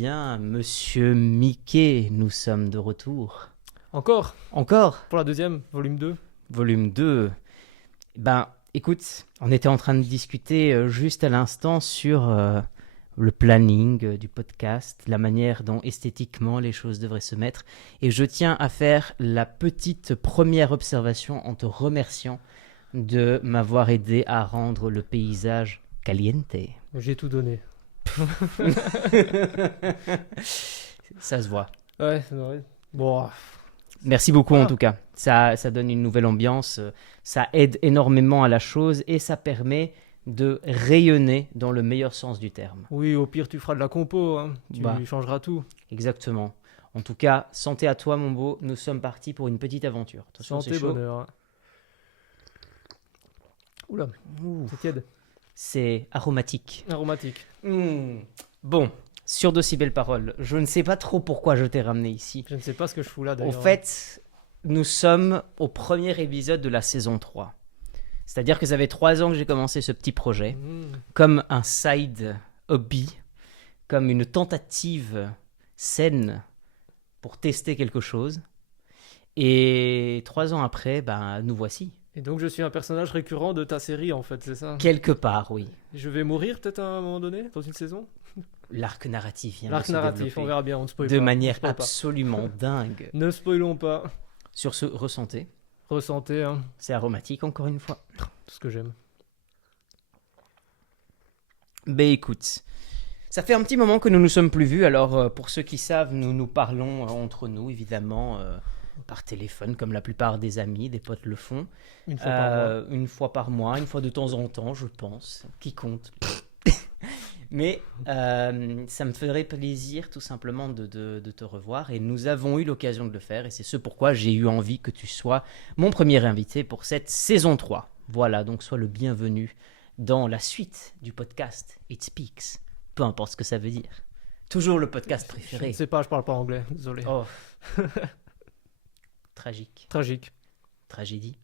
bien, Monsieur Mickey, nous sommes de retour. Encore Encore pour la deuxième, volume 2. Volume 2. Ben, écoute, on était en train de discuter juste à l'instant sur le planning du podcast, la manière dont esthétiquement les choses devraient se mettre. Et je tiens à faire la petite première observation en te remerciant de m'avoir aidé à rendre le paysage caliente. J'ai tout donné. Ça se voit. Ouais, c'est vrai. Bon, Merci beaucoup Voilà. en tout cas. Ça donne une nouvelle ambiance, ça aide énormément à la chose et ça permet de rayonner dans le meilleur sens du terme. oui, au pire, tu feras de la compo. Hein. Tu Bah. changeras tout. Exactement. En tout cas, santé à toi mon beau, nous sommes partis pour une petite aventure. Attention, Santé, c'est chaud. bonheur. Oula, Ouh, c'est tiède. c'est aromatique. Aromatique. Bon, sur d'aussi belles paroles, je ne sais pas trop pourquoi je t'ai ramené ici. Je ne sais pas ce que je fous là Au d'ailleurs. fait, nous sommes au premier épisode de la saison 3. C'est-à-dire que ça fait 3 ans que j'ai commencé ce petit projet, comme un side hobby, comme une tentative saine pour tester quelque chose. Et 3 ans après, ben, nous voici. Et donc, je suis un personnage récurrent de ta série en fait, c'est ça? Quelque part, oui. Je vais mourir peut-être à un moment donné, dans une saison? L'arc narratif vient de L'arc se narratif, développer on verra bien, on ne spoil de pas. manière on spoil pas. absolument dingue. Ne spoilons pas. Sur ce, ressentez. Ressentez, hein, C'est aromatique, encore une fois. tout ce que j'aime. Ben écoute, ça fait un petit moment que nous nous sommes plus vus, alors pour ceux qui savent, nous nous parlons entre nous, évidemment, par téléphone, comme la plupart des amis, des potes le font. Une fois par mois. Une fois par mois, une fois de temps en temps, je pense, qui compte. Mais ça me ferait plaisir tout simplement de te revoir, et nous avons eu l'occasion de le faire, et c'est ce pourquoi j'ai eu envie que tu sois mon premier invité pour cette saison 3. Voilà, donc sois le bienvenu dans la suite du podcast It Speaks, peu importe ce que ça veut dire. Toujours le podcast Je préféré. ne sais pas, je parle pas anglais, désolé. Oh, tragique, Tragique. tragédie.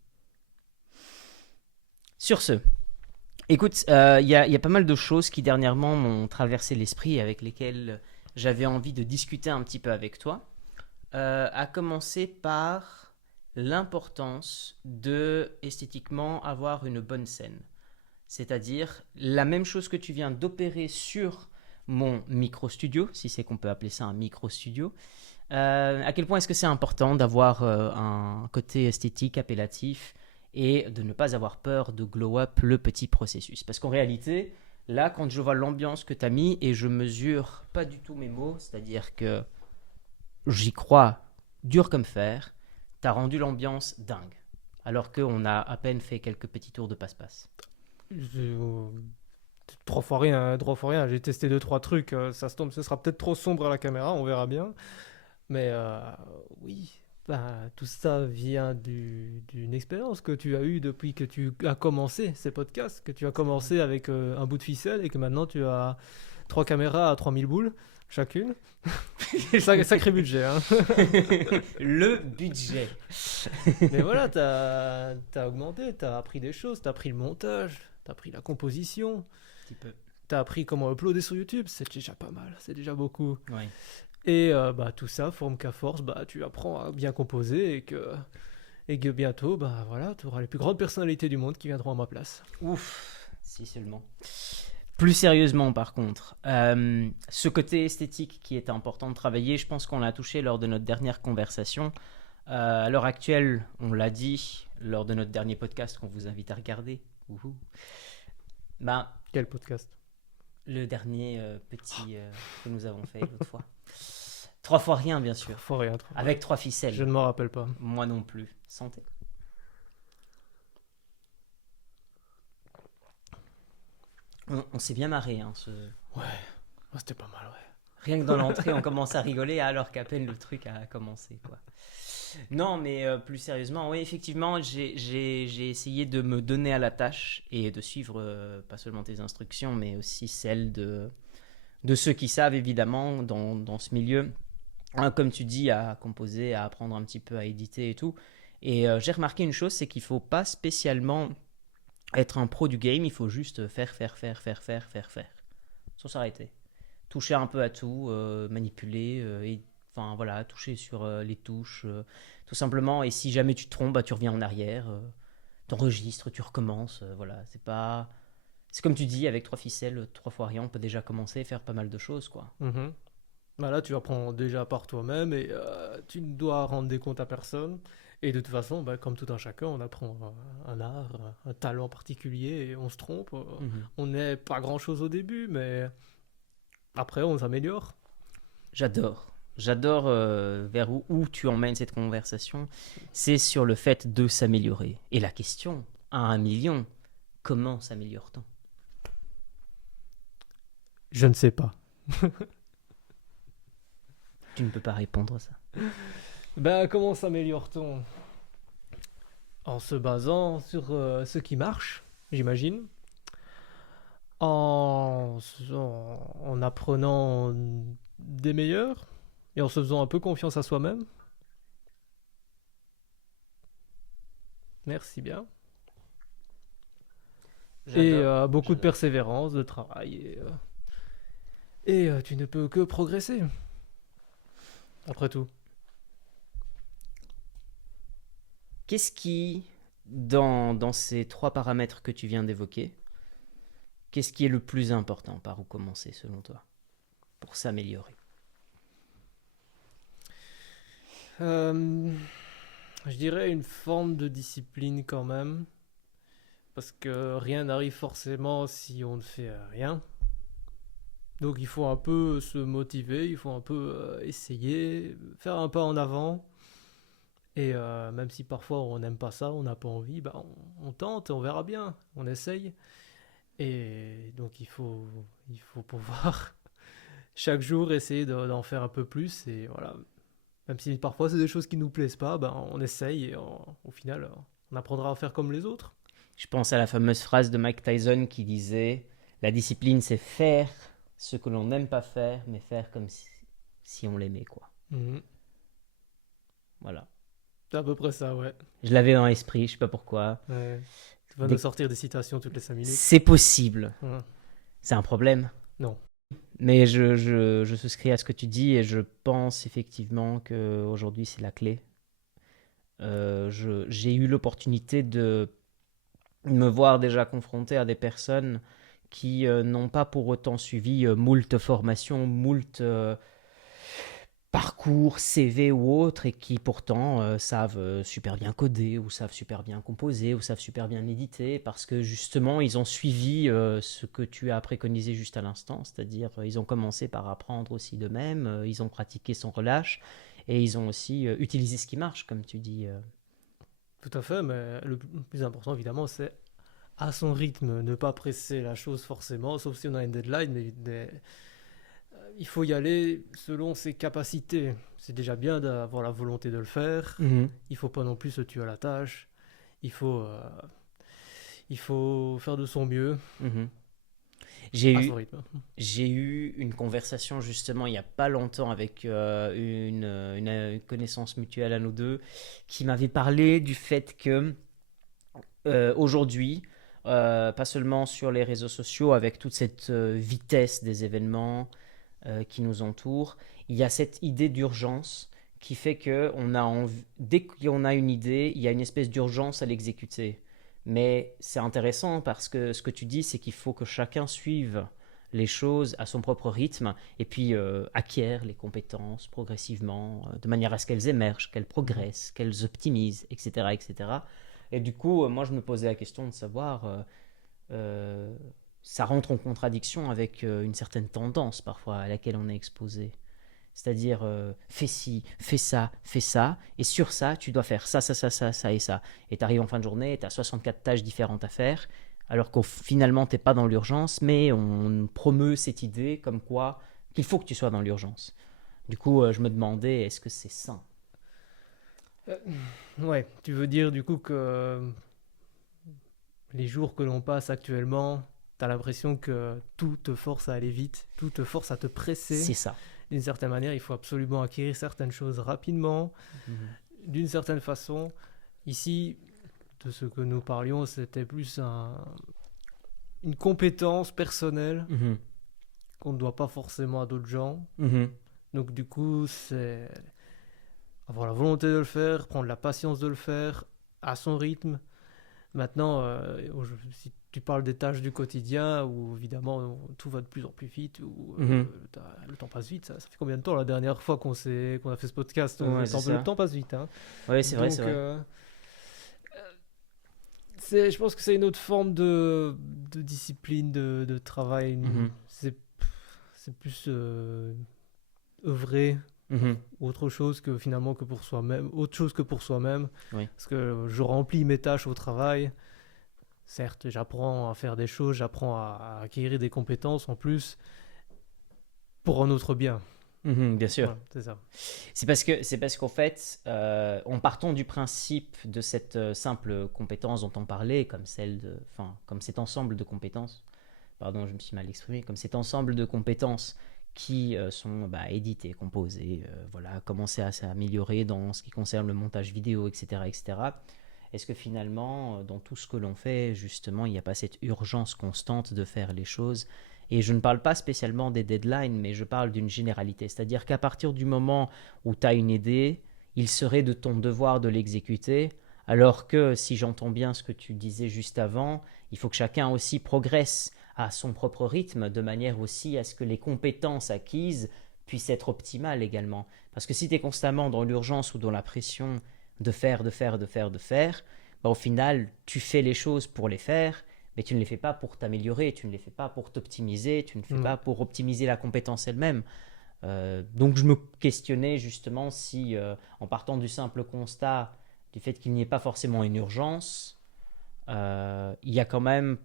Sur ce, écoute, il y a pas mal de choses qui dernièrement m'ont traversé l'esprit et avec lesquelles j'avais envie de discuter un petit peu avec toi. À commencer par l'importance de esthétiquement avoir une bonne scène. C'est-à-dire la même chose que tu viens d'opérer sur mon micro-studio, si c'est qu'on peut appeler ça un micro-studio. À quel point est-ce que c'est important d'avoir un côté esthétique appellatif et de ne pas avoir peur de glow up le petit processus. Parce qu'en réalité, là, quand je vois l'ambiance que tu as mis et je mesure pas du tout mes mots, c'est-à-dire que j'y crois dur comme fer, tu as rendu l'ambiance dingue. Alors qu'on a à peine fait quelques petits tours de passe-passe. Trois fois rien, trois fois rien. J'ai testé 2-3 trucs. Ça se tombe, ce sera peut-être trop sombre à la caméra, on verra bien. Mais oui, tout ça vient d'une expérience que tu as eue depuis que tu as commencé ces podcasts, que tu as commencé avec un bout de ficelle et que maintenant tu as 3 caméras à 3000 boules chacune. Sacré budget, hein. Le budget. Mais voilà, t'as augmenté, t'as appris des choses, t'as appris le montage, t'as appris la composition, Un petit peu. t'as appris comment uploader sur YouTube, c'est déjà pas mal, c'est déjà beaucoup. Ouais. Et tout ça forme qu'à force, tu apprends à bien composer et que bientôt, voilà, tu auras les plus grandes personnalités du monde qui viendront à ma place. Ouf, si seulement. Plus sérieusement, par contre, ce côté esthétique qui est important de travailler, je pense qu'on l'a touché lors de notre dernière conversation. À l'heure actuelle, on l'a dit lors de notre dernier podcast qu'on vous invite à regarder. Ouhou. Quel podcast? Le dernier petit que nous avons fait l'autre fois. 3 fois rien, bien sûr. Faut rien. Trop Avec 3 ficelles. Je ne m'en rappelle pas. Moi non plus. Santé. On s'est bien marré, hein, Ouais, c'était pas mal, ouais. Rien que dans l'entrée, on commence à rigoler alors qu'à peine le truc a commencé, quoi. Non, mais plus sérieusement, oui, effectivement, j'ai essayé de me donner à la tâche et de suivre pas seulement tes instructions, mais aussi celles de ceux qui savent, évidemment, dans ce milieu. Hein, comme tu dis, à composer, à apprendre un petit peu à éditer et tout. Et j'ai remarqué une chose, c'est qu'il ne faut pas spécialement être un pro du game, il faut juste faire, sans s'arrêter. toucher un peu à tout, manipuler, et enfin voilà, toucher sur les touches, tout simplement. Et si jamais tu te trompes, bah, tu reviens en arrière, t'enregistres, tu recommences. Voilà, c'est pas. C'est comme tu dis, avec trois ficelles, trois fois rien, on peut déjà commencer et faire pas mal de choses, quoi. Mhm. Bah là, tu apprends déjà par toi-même et tu ne dois rendre des comptes à personne. Et de toute façon, bah, comme tout un chacun, on apprend un art, un talent particulier et on se trompe. Mhm. On n'est pas grand-chose au début, mais après, on s'améliore. J'adore. J'adore vers où tu emmènes cette conversation. C'est sur le fait de s'améliorer. Et la question, à 1 million, comment s'améliore-t-on? Je ne sais pas. Tu ne peux pas répondre à ça. Ben, comment s'améliore-t-on? En se basant sur ce qui marche, j'imagine. En apprenant des meilleurs et en se faisant un peu confiance à soi-même. Merci bien. Et J'adore, beaucoup de j'adore. persévérance, de travail. Et tu ne peux que progresser, après tout. Qu'est-ce qui, dans ces trois paramètres que tu viens d'évoquer, qu'est-ce qui est le plus important? Par où commencer selon toi pour s'améliorer? Euh, je dirais une forme de discipline quand même. Parce que rien n'arrive forcément si on ne fait rien. Donc il faut un peu se motiver, il faut un peu essayer, faire un pas en avant. Et même si parfois on n'aime pas ça, on n'a pas envie, bah on tente, on verra bien, on essaye. Et donc il faut pouvoir chaque jour essayer d'en faire un peu plus. Et voilà, même si parfois c'est des choses qui nous plaisent pas, bah, on essaye et au final on apprendra à faire comme les autres. Je pense à la fameuse phrase de Mike Tyson qui disait: la discipline, c'est faire ce que l'on n'aime pas faire, mais faire comme si on l'aimait, quoi. Mhm. Voilà. C'est à peu près ça, ouais. Je l'avais dans l'esprit, je sais pas pourquoi. Ouais. Tu vas nous Dès- sortir des citations toutes les 5 minutes. C'est possible. Hein. C'est un problème. Non. Mais je souscris à ce que tu dis et je pense effectivement qu'aujourd'hui c'est la clé. J'ai eu l'opportunité de me voir déjà confronté à des personnes qui n'ont pas pour autant suivi moult formations, moult parcours, CV ou autres, et qui pourtant savent super bien coder, ou savent super bien composer, ou savent super bien éditer, parce que justement ils ont suivi ce que tu as préconisé juste à l'instant, c'est-à-dire ils ont commencé par apprendre aussi d'eux-mêmes, ils ont pratiqué sans relâche, et ils ont aussi utilisé ce qui marche, comme tu dis. Tout à fait, mais le plus important évidemment c'est à son rythme, ne pas presser la chose forcément, sauf si on a une deadline, mais il faut y aller selon ses capacités. C'est déjà bien d'avoir la volonté de le faire, Mhm, il faut pas non plus se tuer à la tâche, il faut, euh, il faut faire de son mieux mhm. J'ai à son eu, rythme. J'ai eu une conversation justement il n'y a pas longtemps avec une connaissance mutuelle à nous deux qui m'avait parlé du fait que aujourd'hui, pas seulement sur les réseaux sociaux, avec toute cette vitesse des événements qui nous entourent, il y a cette idée d'urgence qui fait que dès qu'on a une idée, il y a une espèce d'urgence à l'exécuter. Mais c'est intéressant parce que ce que tu dis, c'est qu'il faut que chacun suive les choses à son propre rythme et puis acquiert les compétences progressivement, de manière à ce qu'elles émergent, qu'elles Mhm. progressent, qu'elles optimisent, etc., etc. Et du coup, moi, je me posais la question de savoir, euh, ça rentre en contradiction avec une certaine tendance parfois à laquelle on est exposé. C'est-à-dire, fais ci, fais ça, et sur ça, tu dois faire ça, ça, ça, ça, ça et ça. Et tu arrives en fin de journée, et tu as 64 tâches différentes à faire, alors qu'au finalement, tu n'es pas dans l'urgence, mais on promeut cette idée comme quoi qu'il faut que tu sois dans l'urgence. Du coup, je me demandais, est-ce que c'est sain? Euh, ouais, tu veux dire du coup que les jours que l'on passe actuellement, t'as l'impression que tout te force à aller vite, tout te force à te presser. C'est ça. D'une certaine manière, il faut absolument acquérir certaines choses rapidement, Mhm. d'une certaine façon. Ici, de ce que nous parlions, c'était plus une compétence personnelle Mhm. qu'on ne doit pas forcément à d'autres gens. Mhm. Donc du coup, c'est avoir la volonté de le faire, prendre la patience de le faire à son rythme. Maintenant, si tu parles des tâches du quotidien, où évidemment tout va de plus en plus vite, où Mhm. le temps passe vite, ça fait combien de temps la dernière fois qu'on a fait ce podcast? Ouais, c'est Le ça. temps passe vite, hein. Ouais, c'est vrai, c'est Donc, vrai. je pense que c'est une autre forme de discipline, de travail. Mhm. C'est plus œuvrer pour Mhm. autre chose que finalement que pour soi-même, autre chose que pour soi-même. Oui. Parce que je remplis mes tâches au travail. Certes, j'apprends à faire des choses, j'apprends à acquérir des compétences en plus pour un autre bien. Mhm, bien sûr. Voilà, c'est ça. C'est parce qu'en fait, en partant du principe de cette simple compétence dont on parlait, comme celle de, enfin, comme cet ensemble de compétences, pardon, je me suis mal exprimé, comme cet ensemble de compétences qui sont éditées, composées, voilà, commencer à s'améliorer dans ce qui concerne le montage vidéo, etc., etc. Est-ce que finalement, dans tout ce que l'on fait, justement, il n'y a pas cette urgence constante de faire les choses? Et je ne parle pas spécialement des deadlines, mais je parle d'une généralité. C'est-à-dire qu'à partir du moment où tu as une idée, il serait de ton devoir de l'exécuter, alors que, si j'entends bien ce que tu disais juste avant, il faut que chacun aussi progresse à son propre rythme, de manière aussi à ce que les compétences acquises puissent être optimales également. Parce que si tu es constamment dans l'urgence ou dans la pression de faire, de faire, de faire, de faire, au final, tu fais les choses pour les faire, mais tu ne les fais pas pour t'améliorer, tu ne les fais pas pour t'optimiser, tu ne fais Non. pas pour optimiser la compétence elle-même. Donc je me questionnais justement si, en partant du simple constat du fait qu'il n'y ait pas forcément une urgence, il y a quand même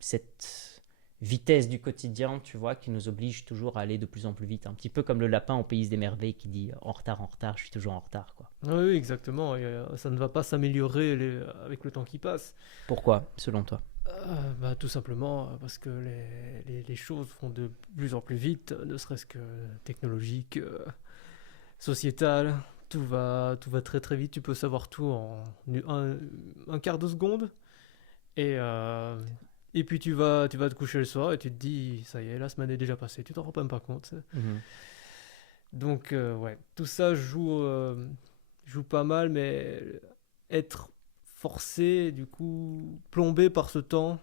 cette vitesse du quotidien, tu vois, qui nous oblige toujours à aller de plus en plus vite. Un petit peu comme le lapin au pays des merveilles qui dit en retard, je suis toujours en retard, quoi. Oui, oui, exactement. Et, ça ne va pas s'améliorer avec le temps qui passe. Pourquoi, selon toi? Tout simplement parce que les choses vont de plus en plus vite, ne serait-ce que technologique, sociétal. Tout va très très vite. Tu peux savoir tout en un quart de seconde. Et, euh, et puis tu vas te coucher le soir et tu te dis, ça y est, la semaine est déjà passée. Tu t'en rends même pas compte. Mhm. Donc, ouais, tout ça joue pas mal, mais être forcé, du coup, plombé par ce temps,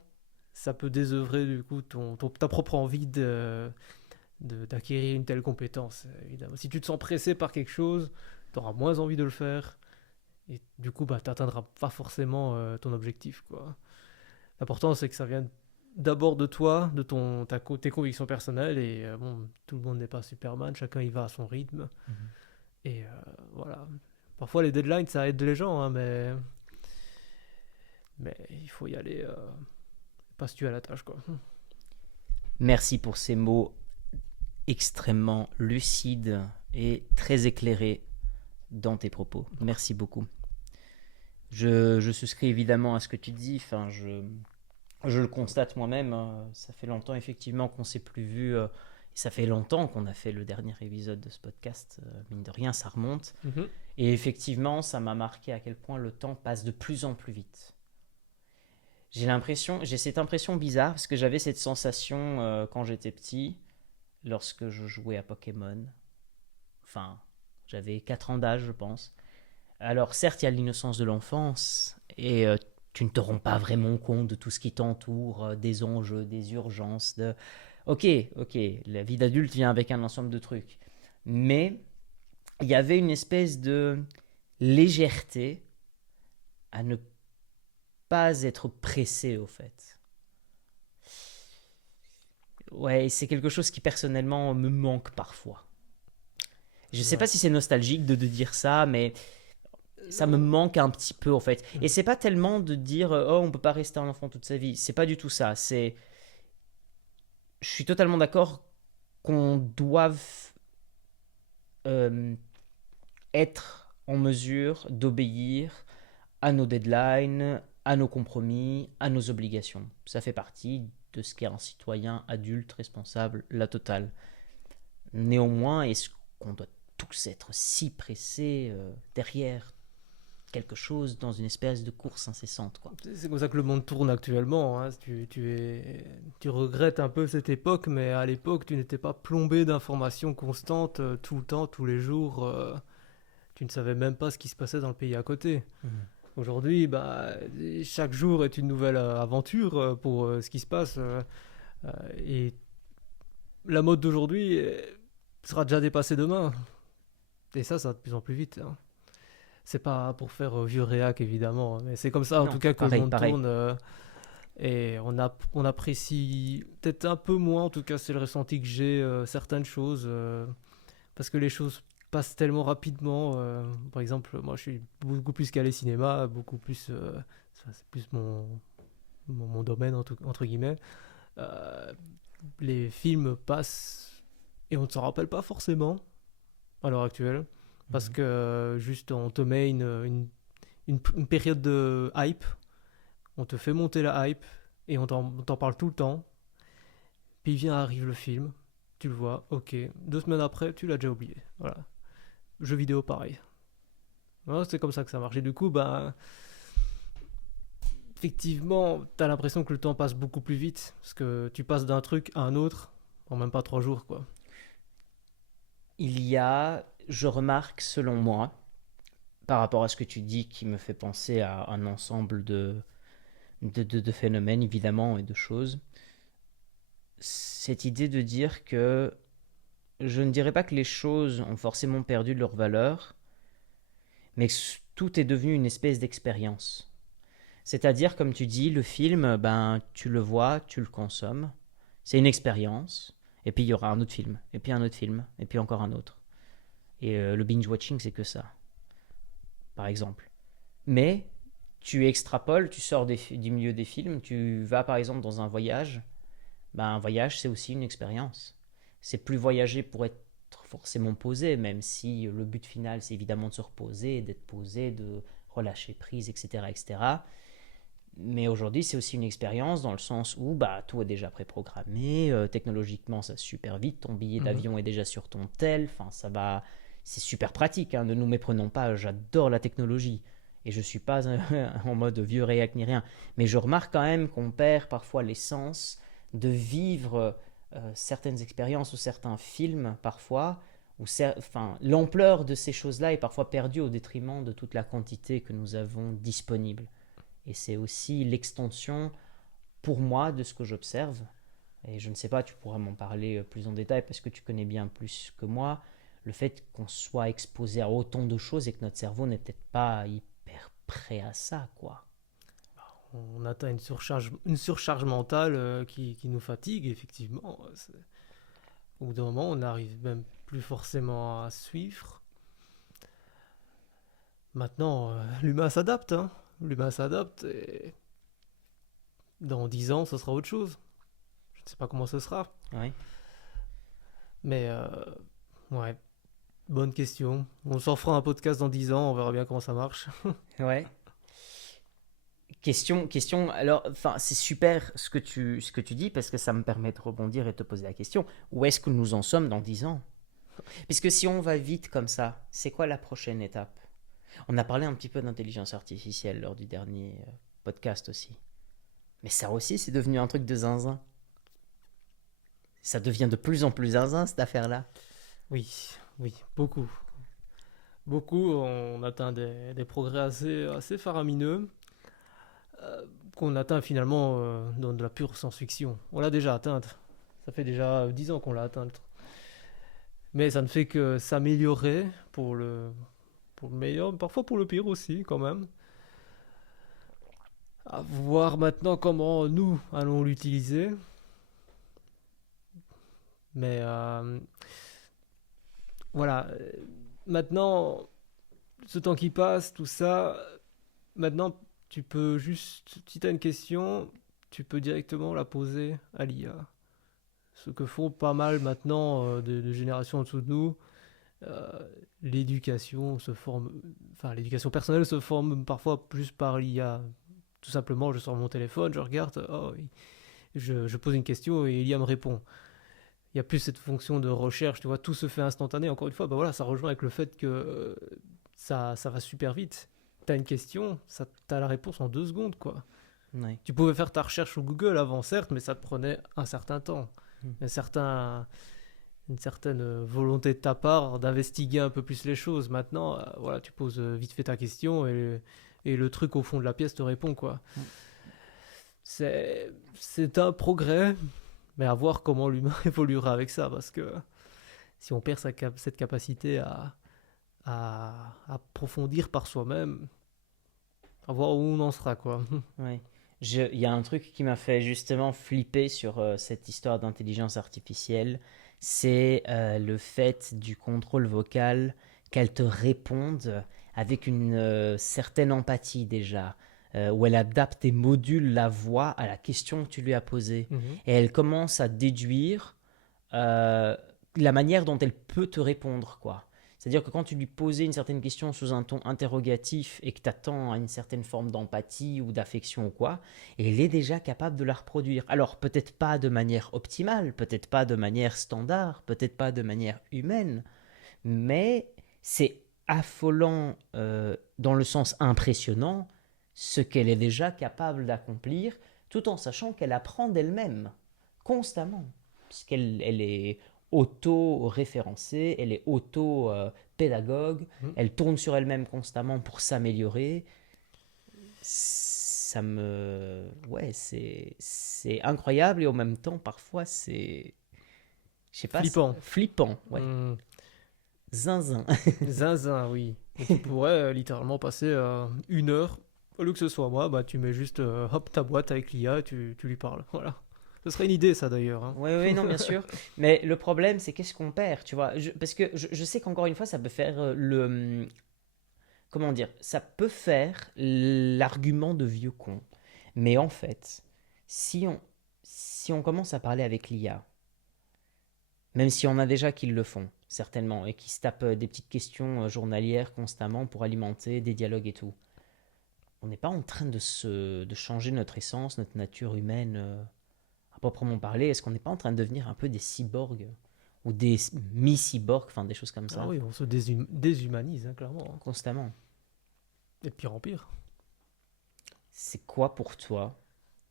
ça peut désœuvrer, du coup, ta propre envie d'acquérir une telle compétence, évidemment. Si tu te sens pressé par quelque chose, tu auras moins envie de le faire, et du coup, tu n'atteindras pas forcément ton objectif, quoi. L'important, c'est que ça vienne d'abord de toi, tes convictions personnelles, et bon, tout le monde n'est pas Superman, chacun y va à son rythme. Mhm. Et voilà. Parfois, les deadlines, ça aide les gens, hein, mais il faut y aller, pas se tuer à la tâche, quoi. Merci pour ces mots extrêmement lucides et très éclairés dans tes propos. Merci beaucoup. Je souscris évidemment à ce que tu dis. Enfin, je le constate moi-même, hein. Ça fait longtemps effectivement qu'on ne s'est plus vu. Ça fait longtemps qu'on a fait le dernier épisode de ce podcast. Mine de rien, ça remonte. Mhm. Et effectivement, ça m'a marqué à quel point le temps passe de plus en plus vite. J'ai cette impression bizarre parce que j'avais cette sensation quand j'étais petit, lorsque je jouais à Pokémon. Enfin, j'avais 4 ans d'âge, je pense. Alors, certes, il y a l'innocence de l'enfance et tu ne te rends pas vraiment compte de tout ce qui t'entoure, des enjeux, des urgences. Ok, ok, la vie d'adulte vient avec un ensemble de trucs. Mais il y avait une espèce de légèreté à ne pas être pressé, au fait. Ouais, c'est quelque chose qui personnellement me manque parfois. Je sais Ouais. pas si c'est nostalgique de dire ça, mais ça me manque un petit peu en fait. Et c'est pas tellement de dire oh on peut pas rester un enfant toute sa vie. C'est pas du tout ça. C'est je suis totalement d'accord qu'on doive euh, être en mesure d'obéir à nos deadlines, à nos compromis, à nos obligations. Ça fait partie de ce qu'est un citoyen adulte responsable, la totale. Néanmoins, est-ce qu'on doit tous être si pressés derrière quelque chose dans une espèce de course incessante, quoi. C'est comme ça que le monde tourne actuellement, hein. Tu regrettes un peu cette époque, mais à l'époque, tu n'étais pas plombé d'informations constantes tout le temps, tous les jours. Tu ne savais même pas ce qui se passait dans le pays à côté. Mhm. Aujourd'hui, bah, chaque jour est une nouvelle aventure pour ce qui se passe. Et la mode d'aujourd'hui sera déjà dépassée demain. Et ça va de plus en plus vite, hein. C'est pas pour faire vieux réac évidemment, mais c'est comme ça en tout Non, cas que le pareil, monde pareil. tourne. Et on apprécie peut-être un peu moins, en tout cas c'est le ressenti que j'ai, certaines choses, parce que les choses passent tellement rapidement. Par exemple, moi je suis beaucoup plus calé cinéma, beaucoup plus, c'est plus mon domaine entre guillemets. Euh, les films passent et on ne s'en rappelle pas forcément à l'heure actuelle, parce Mhm. que juste on te met une période de hype, on te fait monter la hype et on t'en parle tout le temps. Puis arrive le film, tu le vois, ok. 2 semaines après, tu l'as déjà oublié. Voilà. Jeux vidéo, pareil. Voilà, c'est comme ça que ça marche. Et du coup, bah, effectivement, t'as l'impression que le temps passe beaucoup plus vite. Parce que tu passes d'un truc à un autre en même pas 3 jours, quoi. Il y a, je remarque selon moi, par rapport à ce que tu dis, qui me fait penser à un ensemble de phénomènes évidemment et de choses, cette idée de dire que je ne dirais pas que les choses ont forcément perdu de leur valeur, mais que tout est devenu une espèce d'expérience. C'est-à-dire, comme tu dis, le film, ben, tu le vois, tu le consommes, c'est une expérience, et puis il y aura un autre film, et puis un autre film, et puis encore un autre. Et le binge-watching, c'est que ça, par exemple. Mais tu extrapoles, tu sors du milieu des films, tu vas par exemple dans un voyage, ben, un voyage, c'est aussi une expérience. C'est plus voyager pour être forcément posé, même si le but final, c'est évidemment de se reposer, d'être posé, de relâcher prise, etc. etc. Mais aujourd'hui, c'est aussi une expérience dans le sens où bah, tout est déjà préprogrammé, technologiquement, ça se super vite, ton billet Mhm. d'avion est déjà sur ton tel, enfin, ça va, c'est super pratique, hein, ne nous méprenons pas, j'adore la technologie. Et je suis pas en mode vieux réac ni rien. Mais je remarque quand même qu'on perd parfois l'essence de vivre certaines expériences ou certains films parfois, où enfin, l'ampleur de ces choses-là est parfois perdue au détriment de toute la quantité que nous avons disponible. Et c'est aussi l'extension, pour moi, de ce que j'observe. Et je ne sais pas, tu pourras m'en parler plus en détail parce que tu connais bien plus que moi. Le fait qu'on soit exposé à autant de choses et que notre cerveau n'est peut-être pas hyper prêt à ça, quoi. On atteint une surcharge mentale qui nous fatigue, effectivement. Au bout d'un moment, on n'arrive même plus forcément à suivre. Maintenant, l'humain s'adapte, hein. L'humain s'adapte et dans 10 ans, ce sera autre chose. Je ne sais pas comment ce sera. Ouais. Mais ouais, bonne question. On s'en fera un podcast dans 10 ans, on verra bien comment ça marche. Ouais. Question. Alors, enfin, c'est super ce que tu dis parce que ça me permet de rebondir et de te poser la question. Où est-ce que nous en sommes dans 10 ans? Puisque si on va vite comme ça, c'est quoi la prochaine étape? On a parlé un petit peu d'intelligence artificielle lors du dernier podcast aussi. Mais ça aussi, c'est devenu un truc de zinzin. Ça devient de plus en plus zinzin, cette affaire-là. Oui, oui, beaucoup. Beaucoup, on atteint des progrès assez faramineux qu'on atteint finalement dans de la pure science-fiction. On l'a déjà atteinte. Ça fait déjà 10 ans qu'on l'a atteinte. Mais ça ne fait que s'améliorer pour le meilleur, parfois pour le pire aussi quand même. À voir maintenant comment nous allons l'utiliser. Mais voilà, maintenant, ce temps qui passe, tout ça, maintenant, tu peux juste, si tu as une question, tu peux directement la poser à l'IA. Ce que font pas mal maintenant de générations en dessous de nous, euh, l'éducation se forme, enfin l'éducation personnelle se forme parfois plus par l'IA. Tout simplement, je sors mon téléphone, je regarde, oh, je pose une question et l'IA me répond. Il n'y a plus cette fonction de recherche, tu vois, tout se fait instantané. Encore une fois, bah voilà, ça rejoint avec le fait que ça va super vite. t'as une question, t'as la réponse en 2 secondes, quoi. Ouais. Tu pouvais faire ta recherche sur Google avant, certes, mais ça te prenait un certain temps. Mm. Une certaine volonté de ta part d'investiguer un peu plus les choses. Maintenant, voilà, tu poses vite fait ta question et le truc au fond de la pièce te répond, quoi. Mm. C'est un progrès, mais à voir comment l'humain évoluera avec ça, parce que si on perd cette capacité à approfondir par soi-même, à voir où on en sera, quoi. Ouais. Il y a un truc qui m'a fait justement flipper sur cette histoire d'intelligence artificielle, c'est le fait du contrôle vocal, qu'elle te réponde avec une certaine empathie déjà, où elle adapte et module la voix à la question que tu lui as posée. Mhm. Et elle commence à déduire euh, la manière dont elle peut te répondre, quoi. C'est-à-dire que quand tu lui posais une certaine question sous un ton interrogatif et que tu attends à une certaine forme d'empathie ou d'affection ou quoi, elle est déjà capable de la reproduire. Alors peut-être pas de manière optimale, peut-être pas de manière standard, peut-être pas de manière humaine, mais c'est affolant dans le sens impressionnant ce qu'elle est déjà capable d'accomplir, tout en sachant qu'elle apprend d'elle-même constamment, puisqu'elle est auto-référencée, elle est auto-pédagogue, Mhm. elle tourne sur elle-même constamment pour s'améliorer. Ça me... Ouais, c'est incroyable et en même temps, parfois, c'est... Je sais pas, Flippant. flippant, ouais. Hmm. Zinzin. Zinzin, oui. Mais tu pourrais littéralement passer 1 heure. Au lieu que ce soit moi, bah, tu mets juste hop, ta boîte avec l'IA et tu lui parles. Voilà. Ce serait une idée, ça d'ailleurs, hein. Oui, oui, non, bien sûr. Mais le problème, c'est qu'est-ce qu'on perd, tu vois. Parce que je sais qu'encore une fois, ça peut faire comment dire, ça peut faire l'argument de vieux con. Mais en fait, si on, si on commence à parler avec l'IA, même si on a déjà qui le font, certainement, et qui se tapent des petites questions journalières constamment pour alimenter des dialogues et tout, on n'est pas en train de changer notre essence, notre nature humaine à proprement parler. Est-ce qu'on n'est pas en train de devenir un peu des cyborgs ou des mi-cyborgs, enfin des choses comme Ah ça, oui, on se déshumanise, hein, clairement, hein. constamment? Et de pire en pire. C'est quoi pour toi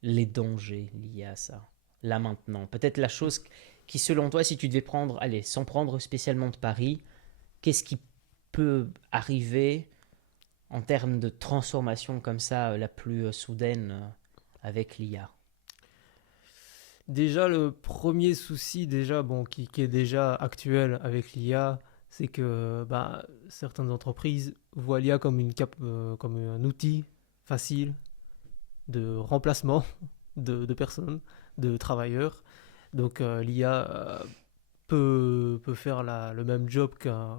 les dangers liés à ça, là maintenant? Peut-être la chose qui, selon toi, si tu devais prendre, allez, sans prendre spécialement de Paris, qu'est-ce qui peut arriver en termes de transformation comme ça, la plus soudaine avec l'IA? Déjà, le premier souci, déjà, bon, qui est déjà actuel avec l'IA, c'est que bah, certaines entreprises voient l'IA comme, comme un outil facile de remplacement de personnes, de travailleurs. Donc l'IA peut faire le même job qu'un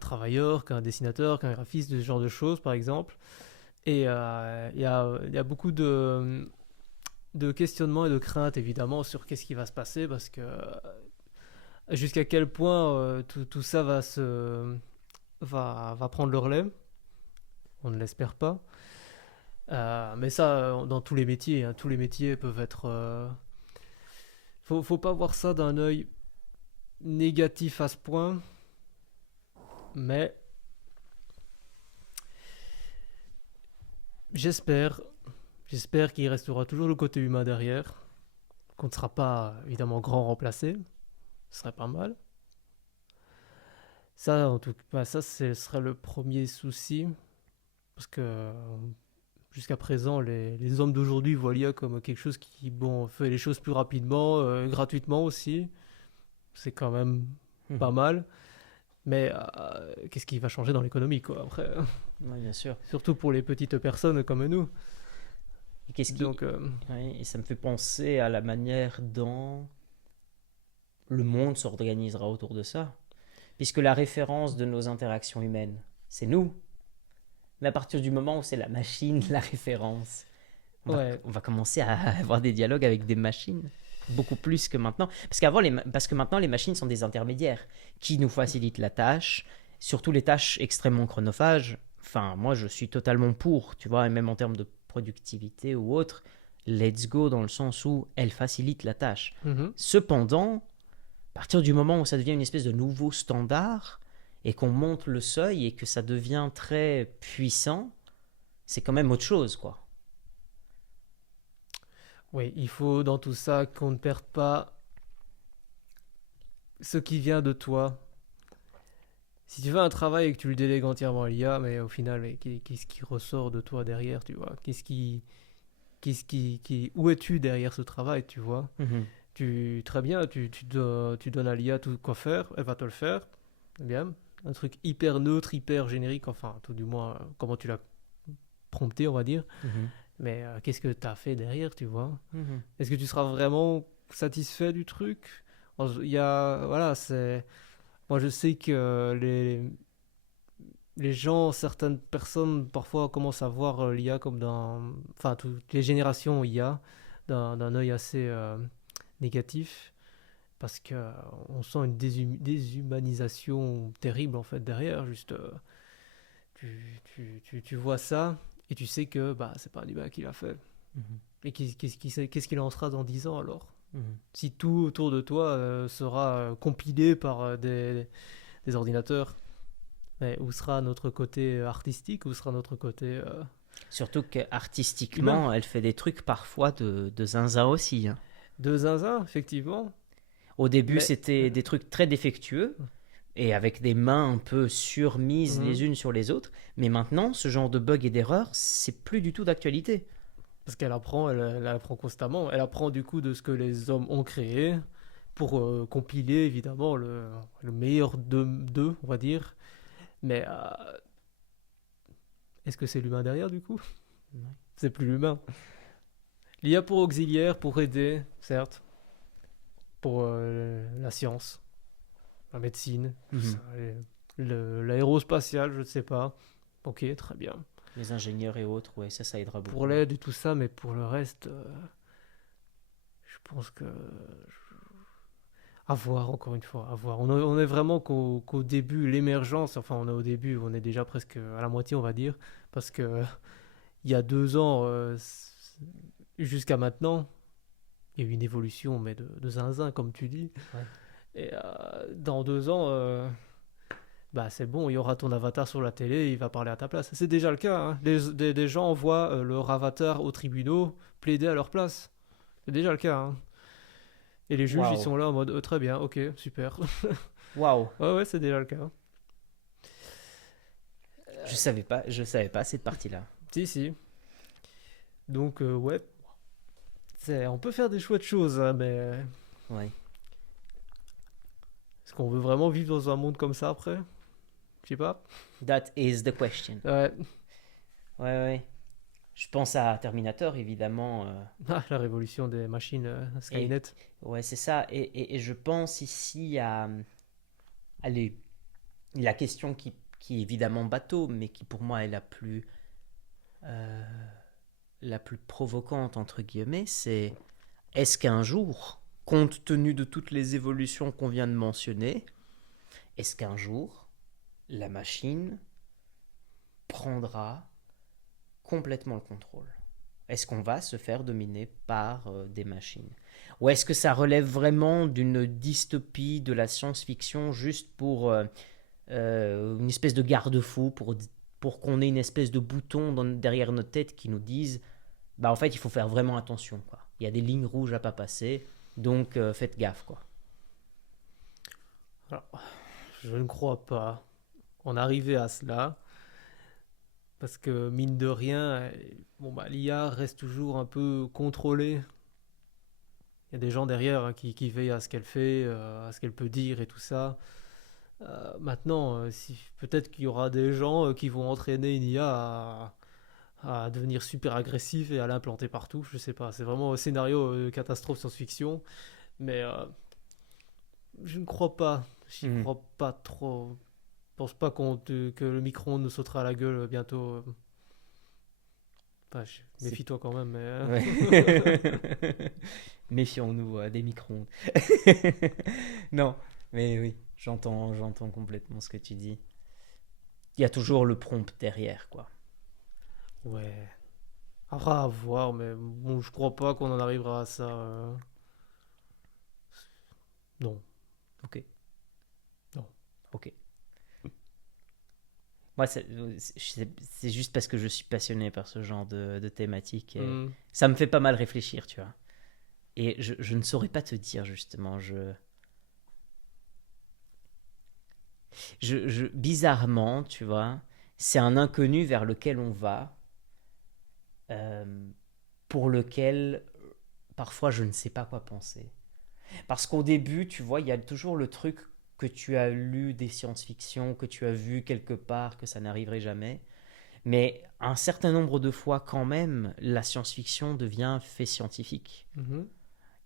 travailleur, qu'un dessinateur, qu'un graphiste, ce genre de choses par exemple. Et il y a beaucoup de questionnements et de craintes évidemment sur qu'est-ce qui va se passer parce que jusqu'à quel point tout ça va prendre le relais. On ne l'espère pas. Mais ça, dans tous les métiers, hein, tous les métiers peuvent être. Faut pas voir ça d'un œil négatif à ce point, mais j'espère, j'espère qu'il restera toujours le côté humain derrière, qu'on ne sera pas évidemment grand remplacé, ce serait pas mal. Ça, en tout cas, ça, ce serait le premier souci, parce que jusqu'à présent, les hommes d'aujourd'hui voient l'IA comme quelque chose qui, bon, fait les choses plus rapidement, gratuitement aussi. C'est quand même pas Mhm. mal. Mais qu'est-ce qui va changer dans l'économie, quoi, après? Oui, bien sûr. Surtout pour les petites personnes comme nous. Et qu'est-ce qui... Donc, Oui, et ça me fait penser à la manière dont le monde s'organisera autour de ça. Puisque la référence de nos interactions humaines, c'est nous. Mais à partir du moment où c'est la machine la référence, ouais. on va commencer à avoir des dialogues avec des machines. Beaucoup plus que maintenant. Parce que maintenant, les machines sont des intermédiaires qui nous facilitent la tâche, surtout les tâches extrêmement chronophages. Enfin, moi, je suis totalement pour, tu vois, et même en termes de productivité ou autre, let's go dans le sens où elles facilitent la tâche. Mhm. Cependant, à partir du moment où ça devient une espèce de nouveau standard, et qu'on monte le seuil et que ça devient très puissant, c'est quand même autre chose, quoi. Oui, il faut dans tout ça qu'on ne perde pas ce qui vient de toi. Si tu fais un travail et que tu le délègues entièrement à l'IA, mais au final, mais qu'est-ce qui ressort de toi derrière, tu vois? Où es-tu derrière ce travail, tu vois? Mhm, Très bien, tu donnes à l'IA tout quoi faire, elle va te le faire, bien. Un truc hyper neutre, hyper générique, enfin, tout du moins, comment tu l'as prompté, on va dire. mhm, Mais qu'est-ce que tu as fait derrière, tu vois? mhm. Est-ce que tu seras vraiment satisfait du truc? Il y a, voilà, c'est. Moi, je sais que les gens, certaines personnes, parfois commencent à voir l'IA comme dans. Enfin, toutes les générations IA d'un œil assez négatif. Parce que on sent une déshumanisation terrible, en fait, derrière. Juste, tu vois ça et tu sais que bah, c'est pas un humain qui l'a fait. Mhm, Et qu'est-ce qu'il en sera dans 10 ans alors? mhm. Si tout autour de toi sera compilé par des ordinateurs, mais où sera notre côté artistique, où sera notre côté Surtout humain? qu'artistiquement, elle fait des trucs parfois de zinzin aussi, hein. De zinzin, effectivement, Au début, mais c'était des trucs très défectueux et avec des mains un peu surmises mhm, les unes sur les autres. Mais maintenant, ce genre de bug et d'erreur, c'est plus du tout d'actualité. parce qu'elle apprend, elle apprend constamment, elle apprend du coup de ce que les hommes ont créé pour compiler évidemment le meilleur d'eux, on va dire. Mais est-ce que c'est l'humain derrière du coup? Ouais. C'est plus l'humain. L'IA pour auxiliaire, pour aider, certes, pour la science, la médecine, tout ça, Mhm. l'aérospatiale, je ne sais pas. Ok, très bien. Les ingénieurs et autres, ouais, ça aidera Pour beaucoup. l'aide et tout ça, mais pour le reste, je pense que. À voir, encore une fois, à voir. On est vraiment qu'au début, l'émergence, enfin, on est au début, on est déjà presque à la moitié, on va dire, parce que il y a 2 ans, jusqu'à maintenant, il y a eu une évolution, mais de zinzin, comme tu dis. Ouais. Et dans 2 ans, bah c'est bon, il y aura ton avatar sur la télé, il va parler à ta place. C'est déjà le cas, hein. Des gens voient leur avatar aux tribunaux plaider à leur place. C'est déjà le cas, hein. Et les juges, ils Waouh. sont là en mode très bien, ok, super. Waouh. Ouais, ouais, c'est déjà le cas. Je savais pas cette partie-là. Si, si. Donc, ouais, on peut faire des chouettes choses, hein, mais Ouais. est-ce qu'on veut vraiment vivre dans un monde comme ça après? Je sais pas. That is the question. Ouais. Ouais, ouais. Je pense à Terminator, évidemment. Ah, la révolution des machines, Et Skynet. ouais, c'est ça. Et je pense ici à la question qui est évidemment bateau, mais qui pour moi est euh, la plus provocante, entre guillemets, c'est est-ce qu'un jour, compte tenu de toutes les évolutions qu'on vient de mentionner, est-ce qu'un jour, la machine prendra complètement le contrôle? Est-ce qu'on va se faire dominer par des machines? Ou est-ce que ça relève vraiment d'une dystopie de la science-fiction juste pour une espèce de garde-fou, pour qu'on ait une espèce de bouton derrière notre tête qui nous dise, bah en fait il faut faire vraiment attention, quoi. Il y a des lignes rouges à pas passer, donc faites gaffe, quoi. Alors, je ne crois pas en arriver à cela, parce que mine de rien, bon, bah, l'IA reste toujours un peu contrôlée. Il y a des gens derrière hein, qui veillent à ce qu'elle fait, à ce qu'elle peut dire et tout ça. Maintenant, peut-être qu'il y aura des gens qui vont entraîner une IA à devenir super agressif et à l'implanter partout. Je sais pas, c'est vraiment un scénario catastrophe science-fiction. Mais je ne crois pas. J'y Mhm. crois pas trop. Je pense pas que le micro-ondes nous sautera à la gueule bientôt. Enfin, C'est... méfie-toi quand même. Mais, Ouais. Méfions-nous des micro-ondes. Non, mais oui, j'entends complètement ce que tu dis. Il y a toujours le prompt derrière, quoi. ouais. À voir, mais bon, je crois pas qu'on en arrivera à ça. Non, Ok, non. ok. Moi, c'est juste parce que je suis passionné par ce genre de thématique. Et Hmm. ça me fait pas mal réfléchir, tu vois. Et je ne saurais pas te dire, justement. Bizarrement, tu vois, c'est un inconnu vers lequel on va, euh, pour lequel, parfois, je ne sais pas quoi penser. Parce qu'au début, tu vois, il y a toujours le truc que tu as lu des science-fiction, que tu as vu quelque part, que ça n'arriverait jamais. Mais un certain nombre de fois, quand même, la science-fiction devient fait scientifique. Mhm.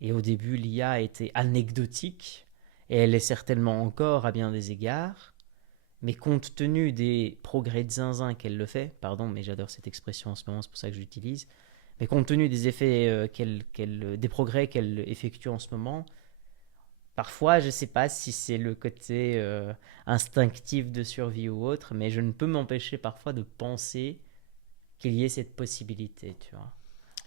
Et au début, l'IA était anecdotique, et elle est certainement encore à bien des égards. Mais compte tenu des progrès de zinzin qu'elle le fait, pardon, mais j'adore cette expression en ce moment, c'est pour ça que je l'utilise, mais compte tenu des effets, des progrès qu'elle effectue en ce moment, parfois, je ne sais pas si c'est le côté instinctif de survie ou autre, mais je ne peux m'empêcher parfois de penser qu'il y ait cette possibilité, tu vois.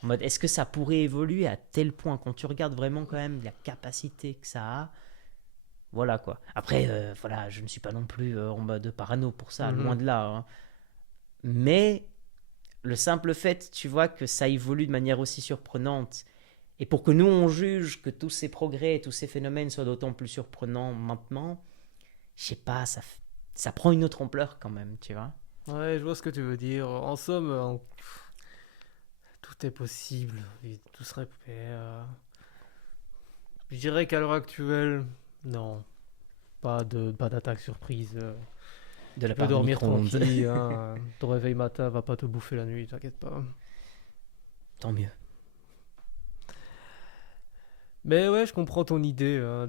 En mode, est-ce que ça pourrait évoluer à tel point quand tu regardes vraiment quand même la capacité que ça a. Voilà quoi. Après, voilà, je ne suis pas non plus en mode parano pour ça, loin Mhm. de là, hein. Mais le simple fait, tu vois, que ça évolue de manière aussi surprenante, et pour que nous on juge que tous ces progrès, tous ces phénomènes soient d'autant plus surprenants maintenant, je sais pas, ça prend une autre ampleur quand même, tu vois. Ouais, je vois ce que tu veux dire. En somme, tout est possible. Et tout serait. Je dirais qu'à l'heure actuelle, non. Pas d'attaque surprise. De Tu la peux part de dormir micro-ondes. tranquille, hein. Ton réveil matin va pas te bouffer la nuit, t'inquiète pas. Tant mieux. Mais ouais, je comprends ton idée, hein,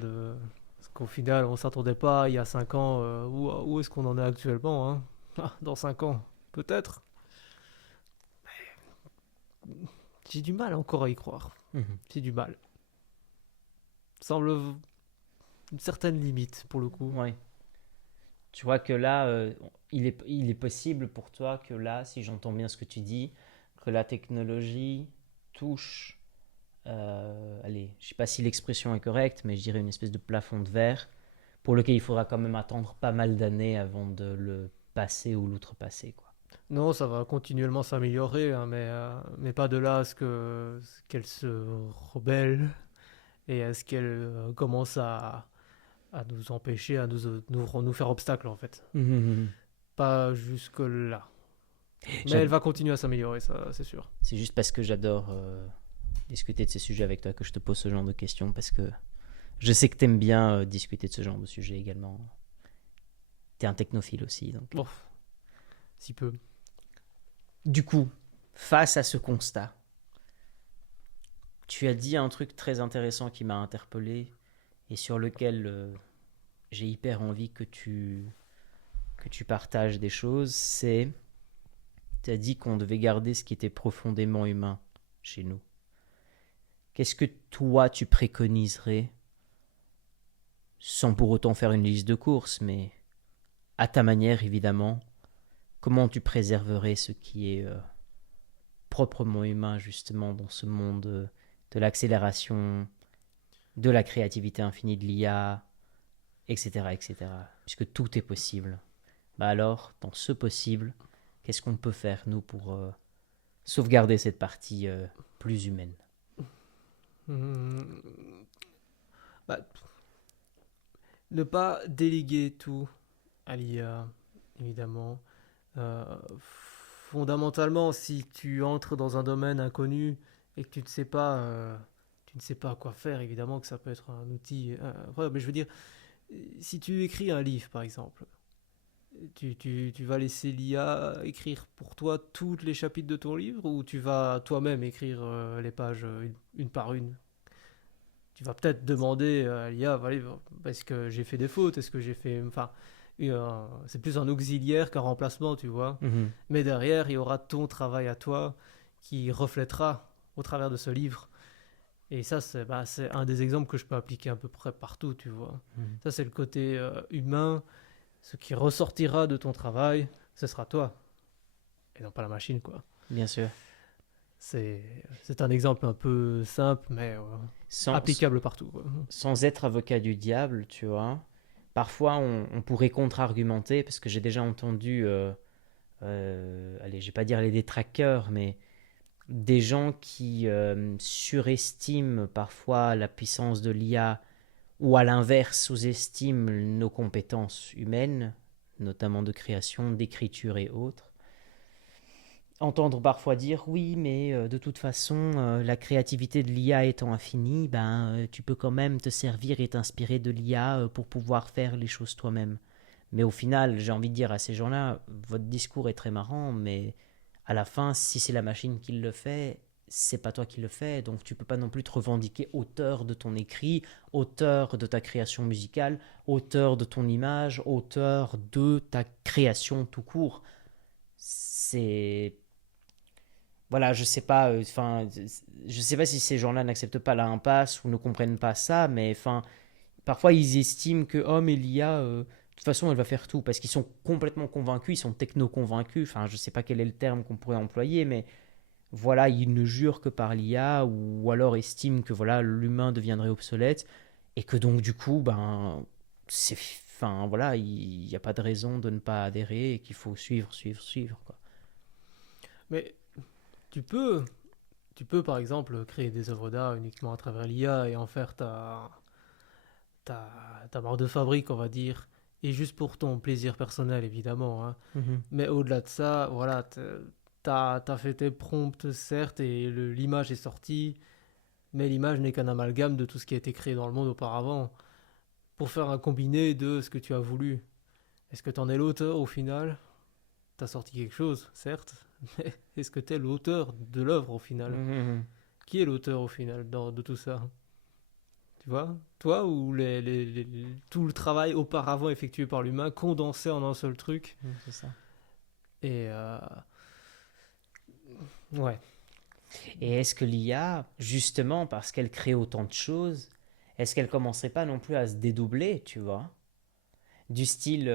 parce qu'au final, on s'attendait pas il y a 5 ans. Où est-ce qu'on en est actuellement, hein? Ah, dans 5 ans, peut-être. J'ai du mal encore à y croire. Mhm. J'ai du mal. Semble une certaine limite pour le coup. Ouais. Tu vois que là, il est possible pour toi que là, si j'entends bien ce que tu dis, que la technologie touche, allez, je sais pas si l'expression est correcte, mais je dirais une espèce de plafond de verre pour lequel il faudra quand même attendre pas mal d'années avant de le passer ou l'outrepasser, quoi. Non, ça va continuellement s'améliorer, hein, mais pas de là à qu'elle se rebelle et à ce qu'elle commence à nous empêcher, à nous faire obstacle en fait. Mhm. Pas jusque-là. Mais elle J'ad- va continuer à s'améliorer, ça c'est sûr. C'est juste parce que j'adore discuter de ces sujets avec toi que je te pose ce genre de questions, parce que je sais que t'aimes bien discuter de ce genre de sujet également. T'es un technophile aussi, donc. Bon, si peu. Du coup, face à ce constat, tu as dit un truc très intéressant qui m'a interpellé et sur lequel j'ai hyper envie que tu partages des choses. Tu as dit qu'on devait garder ce qui était profondément humain chez nous. Qu'est-ce que toi tu préconiserais, sans pour autant faire une liste de courses, mais à ta manière évidemment, comment tu préserverais ce qui est proprement humain justement dans ce monde de l'accélération, de la créativité infinie de l'IA, etc., etc. Puisque tout est possible. Bah alors, dans ce possible, qu'est-ce qu'on peut faire, nous, pour sauvegarder cette partie plus humaine? Hmm. Bah, ne pas déléguer tout à l'IA, évidemment. Euh, Fondamentalement, si tu entres dans un domaine inconnu et que tu ne sais pas quoi faire, évidemment que ça peut être un outil. Ouais, mais je veux dire, si tu écris un livre, par exemple, tu vas laisser l'IA écrire pour toi tous les chapitres de ton livre ou tu vas toi-même écrire les pages une par une. Tu vas peut-être demander à l'IA, voilà, est-ce que j'ai fait des fautes, est-ce que j'ai fait... Enfin, c'est plus un auxiliaire qu'un remplacement, tu vois. Mhm. Mais derrière, il y aura ton travail à toi qui reflètera au travers de ce livre. Et ça, c'est un des exemples que je peux appliquer à peu près partout, tu vois. Mhm. Ça, c'est le côté humain. Ce qui ressortira de ton travail, ce sera toi. Et non pas la machine, quoi. Bien sûr. C'est, c'est un exemple un peu simple, mais Sans, applicable partout, quoi. sans être avocat du diable, tu vois, parfois on pourrait contre-argumenter, parce que j'ai déjà entendu allez, je vais pas dire les détracteurs, mais des gens qui surestiment parfois la puissance de l'IA ou à l'inverse sous-estiment nos compétences humaines, notamment de création, d'écriture et autres. Entendre parfois dire oui, mais de toute façon, la créativité de l'IA étant infinie, tu peux quand même te servir et t'inspirer de l'IA pour pouvoir faire les choses toi-même. Mais au final, j'ai envie de dire à ces gens-là, votre discours est très marrant, mais à la fin, si c'est la machine qui le fait, c'est pas toi qui le fais, donc tu peux pas non plus te revendiquer auteur de ton écrit, auteur de ta création musicale, auteur de ton image, auteur de ta création tout court. C'est voilà, je sais pas, enfin, je sais pas si ces gens-là n'acceptent pas la impasse ou ne comprennent pas ça, mais enfin, parfois ils estiment que oh mais l'IA, de toute façon elle va faire tout parce qu'ils sont complètement convaincus, ils sont techno convaincus. Enfin, je sais pas quel est le terme qu'on pourrait employer, mais voilà, ils ne jurent que par l'IA ou alors estiment que voilà l'humain deviendrait obsolète et que donc du coup c'est, enfin voilà, il n'y a pas de raison de ne pas adhérer et qu'il faut suivre, suivre, suivre quoi. Mais tu peux, tu peux par exemple créer des œuvres d'art uniquement à travers l'IA et en faire ta, ta marque de fabrique, on va dire, et juste pour ton plaisir personnel, évidemment, hein. Mhm. Mais au-delà de ça, voilà, t'as fait tes prompts, certes, et l'image est sortie, mais l'image n'est qu'un amalgame de tout ce qui a été créé dans le monde auparavant, pour faire un combiné de ce que tu as voulu. Est-ce que t'en es l'auteur au final? T'as sorti quelque chose, certes, mais est-ce que t'es l'auteur de l'œuvre au final? Mhm. Qui est l'auteur au final de tout ça? Tu vois? Toi ou tout le travail auparavant effectué par l'humain condensé en un seul truc? C'est ça. Et ouais. Et est-ce que l'IA, justement parce qu'elle crée autant de choses, est-ce qu'elle commencerait pas non plus à se dédoubler, tu vois? Du style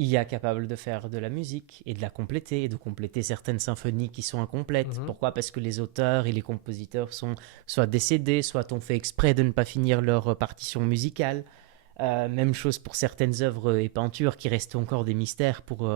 IA capable de faire de la musique et de la compléter, et de compléter certaines symphonies qui sont incomplètes. Mhm. Pourquoi? Parce que les auteurs et les compositeurs sont soit décédés, soit ont fait exprès de ne pas finir leur partition musicale. Même chose pour certaines œuvres et peintures qui restent encore des mystères pour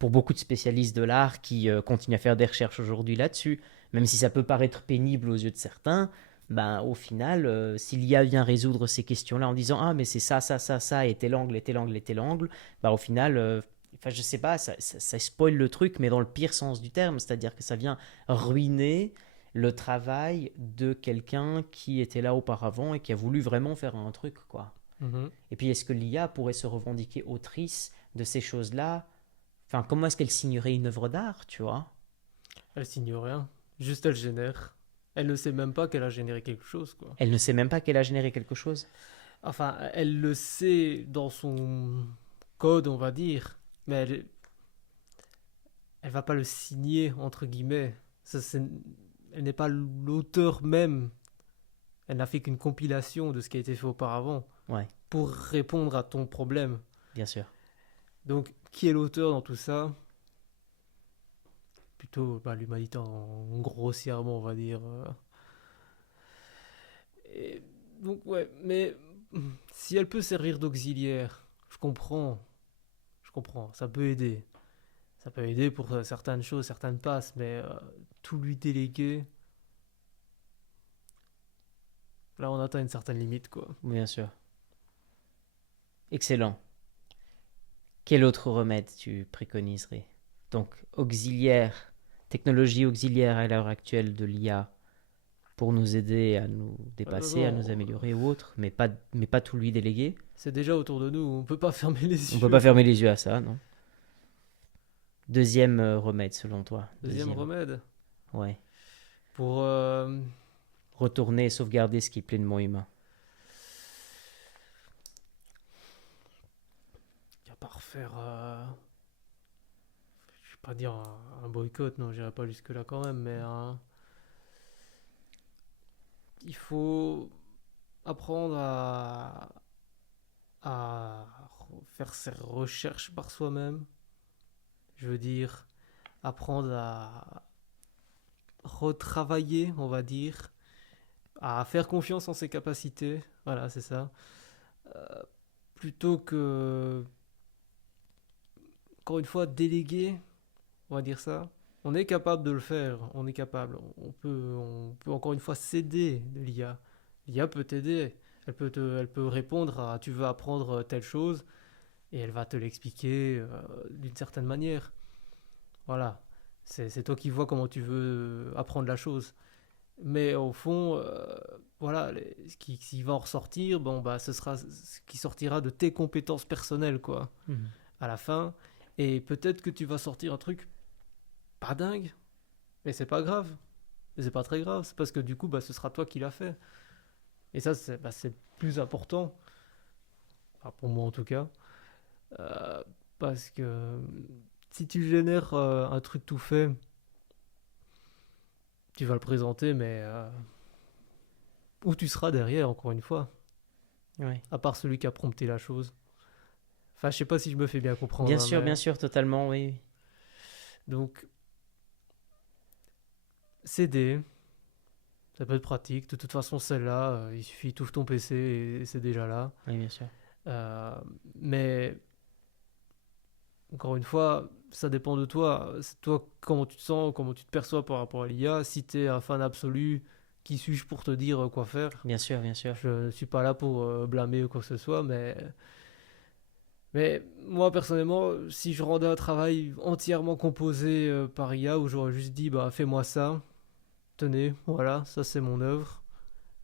beaucoup de spécialistes de l'art qui continuent à faire des recherches aujourd'hui là-dessus. Même si ça peut paraître pénible aux yeux de certains, au final, si l'IA vient résoudre ces questions-là en disant ah mais c'est ça, ça, ça, ça, et tel angle, et tel angle, et tel angle, au final, enfin je sais pas, ça spoil le truc, mais dans le pire sens du terme, c'est-à-dire que ça vient ruiner le travail de quelqu'un qui était là auparavant et qui a voulu vraiment faire un truc, quoi. Mhm. Et puis, est-ce que l'IA pourrait se revendiquer autrice de ces choses-là? Enfin, comment est-ce qu'elle signerait une œuvre d'art, tu vois? Elle signe rien. Juste elle génère. Elle ne sait même pas qu'elle a généré quelque chose, quoi. Elle ne sait même pas qu'elle a généré quelque chose. Enfin, elle le sait dans son code, on va dire, mais elle va pas le signer, entre guillemets. Elle n'est pas l'auteur même. Elle n'a fait qu'une compilation de ce qui a été fait auparavant Ouais, pour répondre à ton problème. bien sûr. Donc, qui est l'auteur dans tout ça? Plutôt l'humanité grossièrement, on va dire. Et donc, ouais, mais si elle peut servir d'auxiliaire, je comprends, ça peut aider. Ça peut aider pour certaines choses, certaines passes, mais tout lui déléguer, là on atteint une certaine limite, quoi. Bien sûr. Excellent. Quel autre remède tu préconiserais? Donc, auxiliaire, technologie auxiliaire à l'heure actuelle de l'IA pour nous aider à nous dépasser, à nous D'abord, améliorer ou autre, mais pas tout lui déléguer. c'est déjà autour de nous, on peut pas fermer On les peut pas yeux. fermer les yeux à ça, non? Deuxième remède, selon toi. Deuxième Deuxième. remède, Ouais. pour Retourner et sauvegarder ce qui est pleinement humain. à part faire, je vais pas dire un boycott, non, j'irai pas jusque là quand même, mais il faut apprendre à faire ses recherches par soi-même. Je veux dire, apprendre à retravailler, on va dire, à faire confiance en ses capacités. Voilà, c'est ça. Plutôt que, encore une fois, déléguer. on va dire ça. On est capable de le faire, on est capable. On peut encore une fois s'aider de l'IA. L'IA peut t'aider. Elle peut répondre à tu veux apprendre telle chose et elle va te l'expliquer d'une certaine manière. Voilà. C'est toi qui vois comment tu veux apprendre la chose. Mais au fond, voilà, ce qui va en ressortir, bon, bah, ce sera ce qui sortira de tes compétences personnelles, quoi, Mhm. à la fin. Et peut-être que tu vas sortir un truc pas dingue, mais c'est pas grave. Mais c'est pas très grave, c'est parce que du coup, bah, ce sera toi qui l'as fait. Et ça, c'est le plus important, enfin, pour moi en tout cas. Euh, Parce que si tu génères un truc tout fait, tu vas le présenter, mais où tu seras derrière, encore une fois, Ouais. à part celui qui a prompté la chose. Enfin, je sais pas si je me fais bien comprendre, hein, Bien mais sûr, totalement, oui. donc CD, ça peut être pratique. De toute façon, celle-là, il suffit, tu ouvres ton PC et c'est déjà là. Oui, bien sûr. Euh, mais encore une fois, ça dépend de toi. C'est toi comment tu te sens, comment tu te perçois par rapport à l'IA. Si tu es un fan absolu, qui suis-je pour te dire quoi faire? Bien sûr, bien sûr. Je ne suis pas là pour blâmer ou quoi que ce soit, mais moi personnellement, si je rendais un travail entièrement composé par IA, où j'aurais juste dit bah fais-moi ça, tenez, voilà, ça c'est mon œuvre.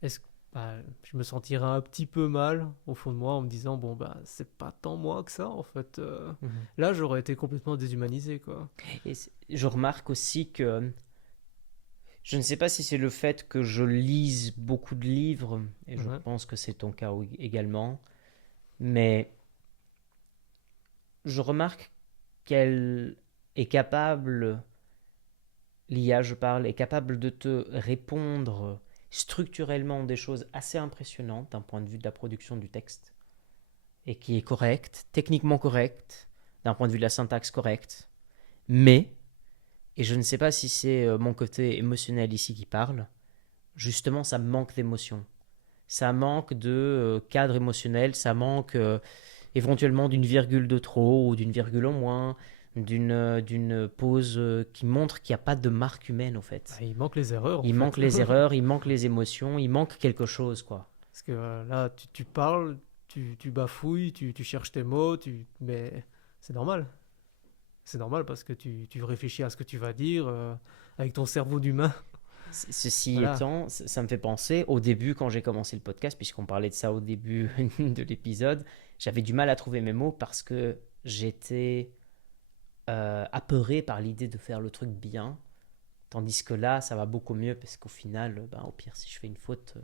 Est-ce que bah, je me sentirais un petit peu mal au fond de moi en me disant bon bah c'est pas tant moi que ça en fait. Mhm. Là j'aurais été complètement déshumanisé quoi. Je remarque aussi que je ne sais pas si c'est le fait que je lise beaucoup de livres, et je Ouais. pense que c'est ton cas également, mais je remarque qu'elle est capable, l'IA je parle, est capable de te répondre structurellement des choses assez impressionnantes d'un point de vue de la production du texte, et qui est correcte, techniquement correcte, d'un point de vue de la syntaxe correcte, mais, et je ne sais pas si c'est mon côté émotionnel ici qui parle, justement ça manque d'émotion. Ça manque de cadre émotionnel, ça manque éventuellement d'une virgule de trop ou d'une virgule en moins, d'une pause qui montre qu'il n'y a pas de marque humaine au Bah, fait. il manque les erreurs en Il manque fait. les erreurs, il manque les émotions, il manque quelque chose quoi. Parce que là tu parles, tu bafouilles, tu cherches tes mots, mais c'est normal. C'est normal parce que tu réfléchis à ce que tu vas dire avec ton cerveau d'humain. Ceci Voilà. étant, ça me fait penser au début quand j'ai commencé le podcast, puisqu'on parlait de ça au début de l'épisode, j'avais du mal à trouver mes mots parce que j'étais apeuré par l'idée de faire le truc bien. Tandis que là, ça va beaucoup mieux parce qu'au final, ben, au pire, si je fais une faute,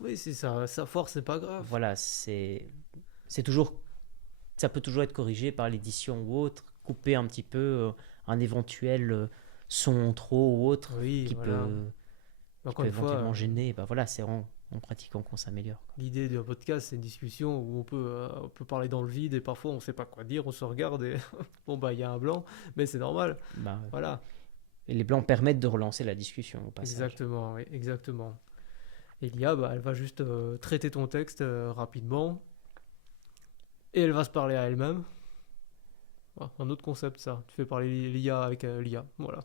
Oui, si ça force, c'est pas grave. voilà, c'est toujours, ça peut toujours être corrigé par l'édition ou autre, couper un petit peu un éventuel son en trop ou autre Oui, voilà. qui Encore peut une fois, éventuellement gêner. Ben voilà, c'est en pratiquant qu'on s'améliore. l'idée d'un podcast, c'est une discussion où on peut parler dans le vide et parfois on sait pas quoi dire, on se regarde et bon bah il y a un blanc, mais c'est normal. Ben, Voilà, et les blancs permettent de relancer la discussion au passage. exactement, oui, exactement. Et l'IA, bah, elle va juste traiter ton texte rapidement et elle va se parler à elle-même. Voilà, un autre concept ça. Tu fais parler l'IA avec l'IA. Voilà,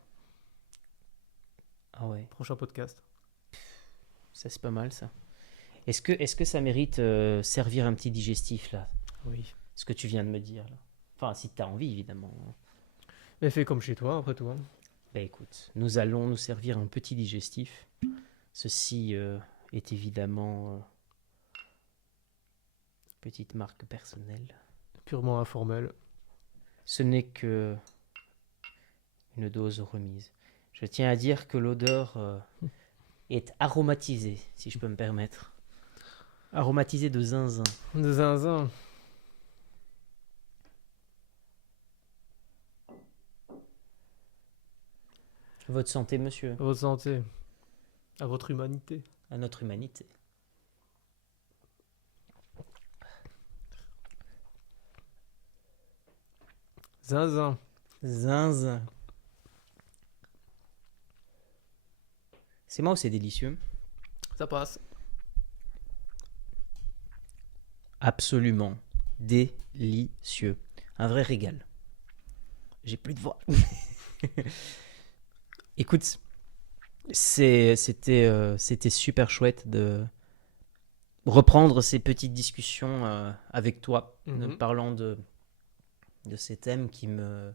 Ah ouais, prochain podcast. ça c'est pas mal ça. Est-ce que ça mérite servir un petit digestif là, Oui. ce que tu viens de me dire là? Enfin, si tu as envie évidemment. Mais fais comme chez toi, après tout, hein. Bah écoute, nous allons nous servir un petit digestif. Ceci est évidemment petite marque personnelle. Purement informel. Ce n'est que une dose remise. Je tiens à dire que l'odeur est aromatisée, si je peux me permettre. Aromatisée de zinzin. De zinzin. Votre santé, monsieur, À votre santé. À votre humanité. à notre humanité. Zinzin. Zinzin. C'est moi ou c'est délicieux? Ça passe. Absolument délicieux. Un vrai régal. J'ai plus de voix. Écoute, c'était super chouette de reprendre ces petites discussions avec toi, Mhm. parlant de ces thèmes qui me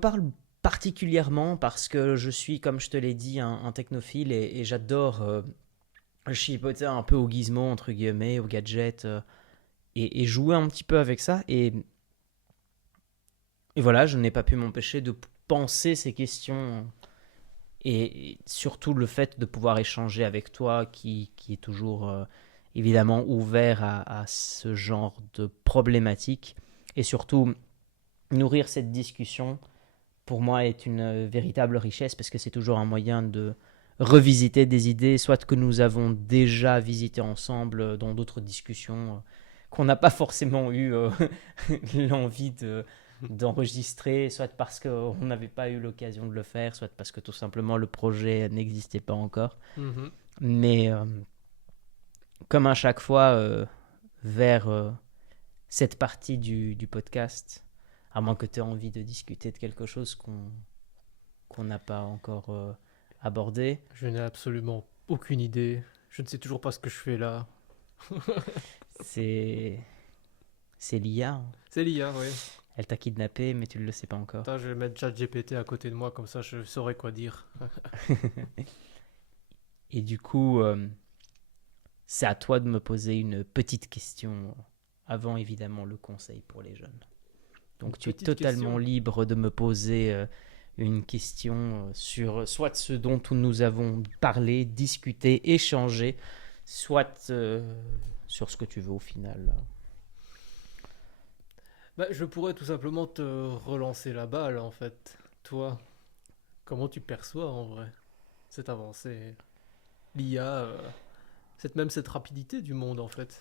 parlent particulièrement parce que je suis, comme je te l'ai dit, un technophile et j'adore chipoter un peu au gizmo, entre guillemets, au gadget, et jouer un petit peu avec ça. Et voilà, je n'ai pas pu m'empêcher de penser ces questions et surtout le fait de pouvoir échanger avec toi qui est toujours évidemment ouvert à ce genre de problématiques et surtout nourrir cette discussion pour moi est une véritable richesse parce que c'est toujours un moyen de revisiter des idées soit que nous avons déjà visitées ensemble dans d'autres discussions qu'on n'a pas forcément eu l'envie d'enregistrer, soit parce qu'on n'avait pas eu l'occasion de le faire, soit parce que tout simplement le projet n'existait pas encore. Mhm. Mais comme à chaque fois, vers cette partie du podcast, à moins que tu aies envie de discuter de quelque chose qu'on n'a pas encore abordé, Je n'ai absolument aucune idée. Je ne sais toujours pas ce que je fais là. c'est, c'est l'IA. Hein. C'est l'IA, oui. Elle t'a kidnappé, mais tu ne le sais pas encore. Attends, je vais mettre ChatGPT à côté de moi, comme ça je saurai quoi dire. Et du coup, c'est à toi de me poser une petite question avant évidemment le conseil pour les jeunes. Une Donc tu es petite totalement question. libre de me poser une question sur soit ce dont nous avons parlé, discuté, échangé, soit sur ce que tu veux au final. Bah, je pourrais tout simplement te relancer la balle en fait. Toi, comment tu perçois en vrai cette avancée, l'IA, cette rapidité du monde en fait.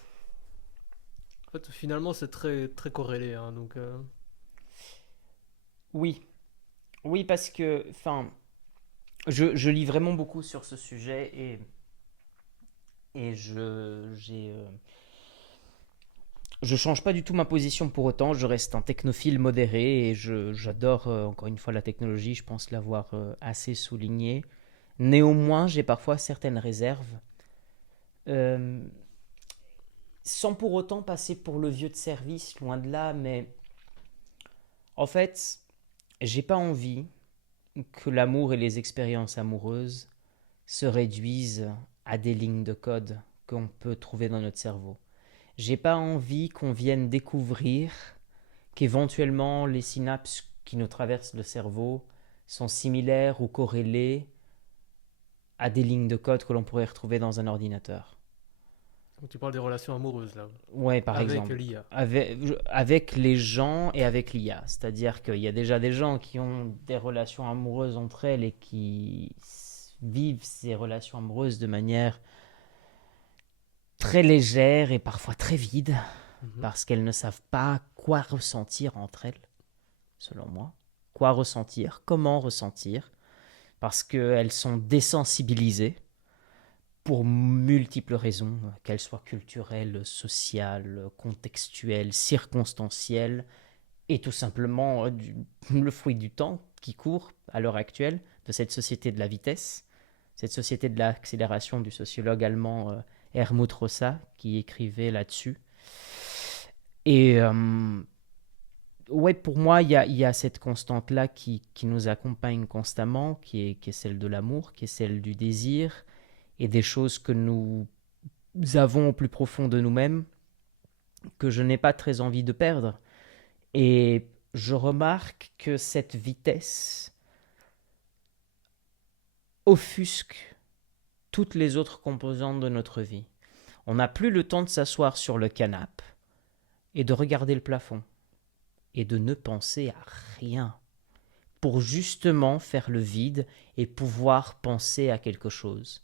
En fait, finalement, c'est très très corrélé, hein, donc. Oui, oui parce que, enfin, je lis vraiment beaucoup sur ce sujet et je change pas du tout ma position pour autant, je reste un technophile modéré et j'adore encore une fois la technologie, je pense l'avoir assez souligné. Néanmoins, j'ai parfois certaines réserves, euh, sans pour autant passer pour le vieux de service, loin de là, mais en fait, j'ai pas envie que l'amour et les expériences amoureuses se réduisent à des lignes de code qu'on peut trouver dans notre cerveau. J'ai pas envie qu'on vienne découvrir qu'éventuellement les synapses qui nous traversent le cerveau sont similaires ou corrélées à des lignes de code que l'on pourrait retrouver dans un ordinateur. Donc tu parles des relations amoureuses là, Ouais, par avec exemple, l'IA. avec les gens et avec l'IA. C'est-à-dire qu'il y a déjà des gens qui ont des relations amoureuses entre elles et qui vivent ces relations amoureuses de manière très légère et parfois très vide, Mhm. parce qu'elles ne savent pas quoi ressentir entre elles, selon moi. Quoi ressentir, comment ressentir, parce qu'elles sont désensibilisées pour multiples raisons, qu'elles soient culturelles, sociales, contextuelles, circonstancielles, et tout simplement le fruit du temps qui court à l'heure actuelle, de cette société de la vitesse, cette société de l'accélération du sociologue allemand Helmut Rosa, qui écrivait là-dessus. Et ouais, pour moi, il y a cette constante-là qui nous accompagne constamment, qui est celle de l'amour, qui est celle du désir, et des choses que nous avons au plus profond de nous-mêmes, que je n'ai pas très envie de perdre. Et je remarque que cette vitesse offusque toutes les autres composantes de notre vie. On n'a plus le temps de s'asseoir sur le canapé et de regarder le plafond et de ne penser à rien pour justement faire le vide et pouvoir penser à quelque chose.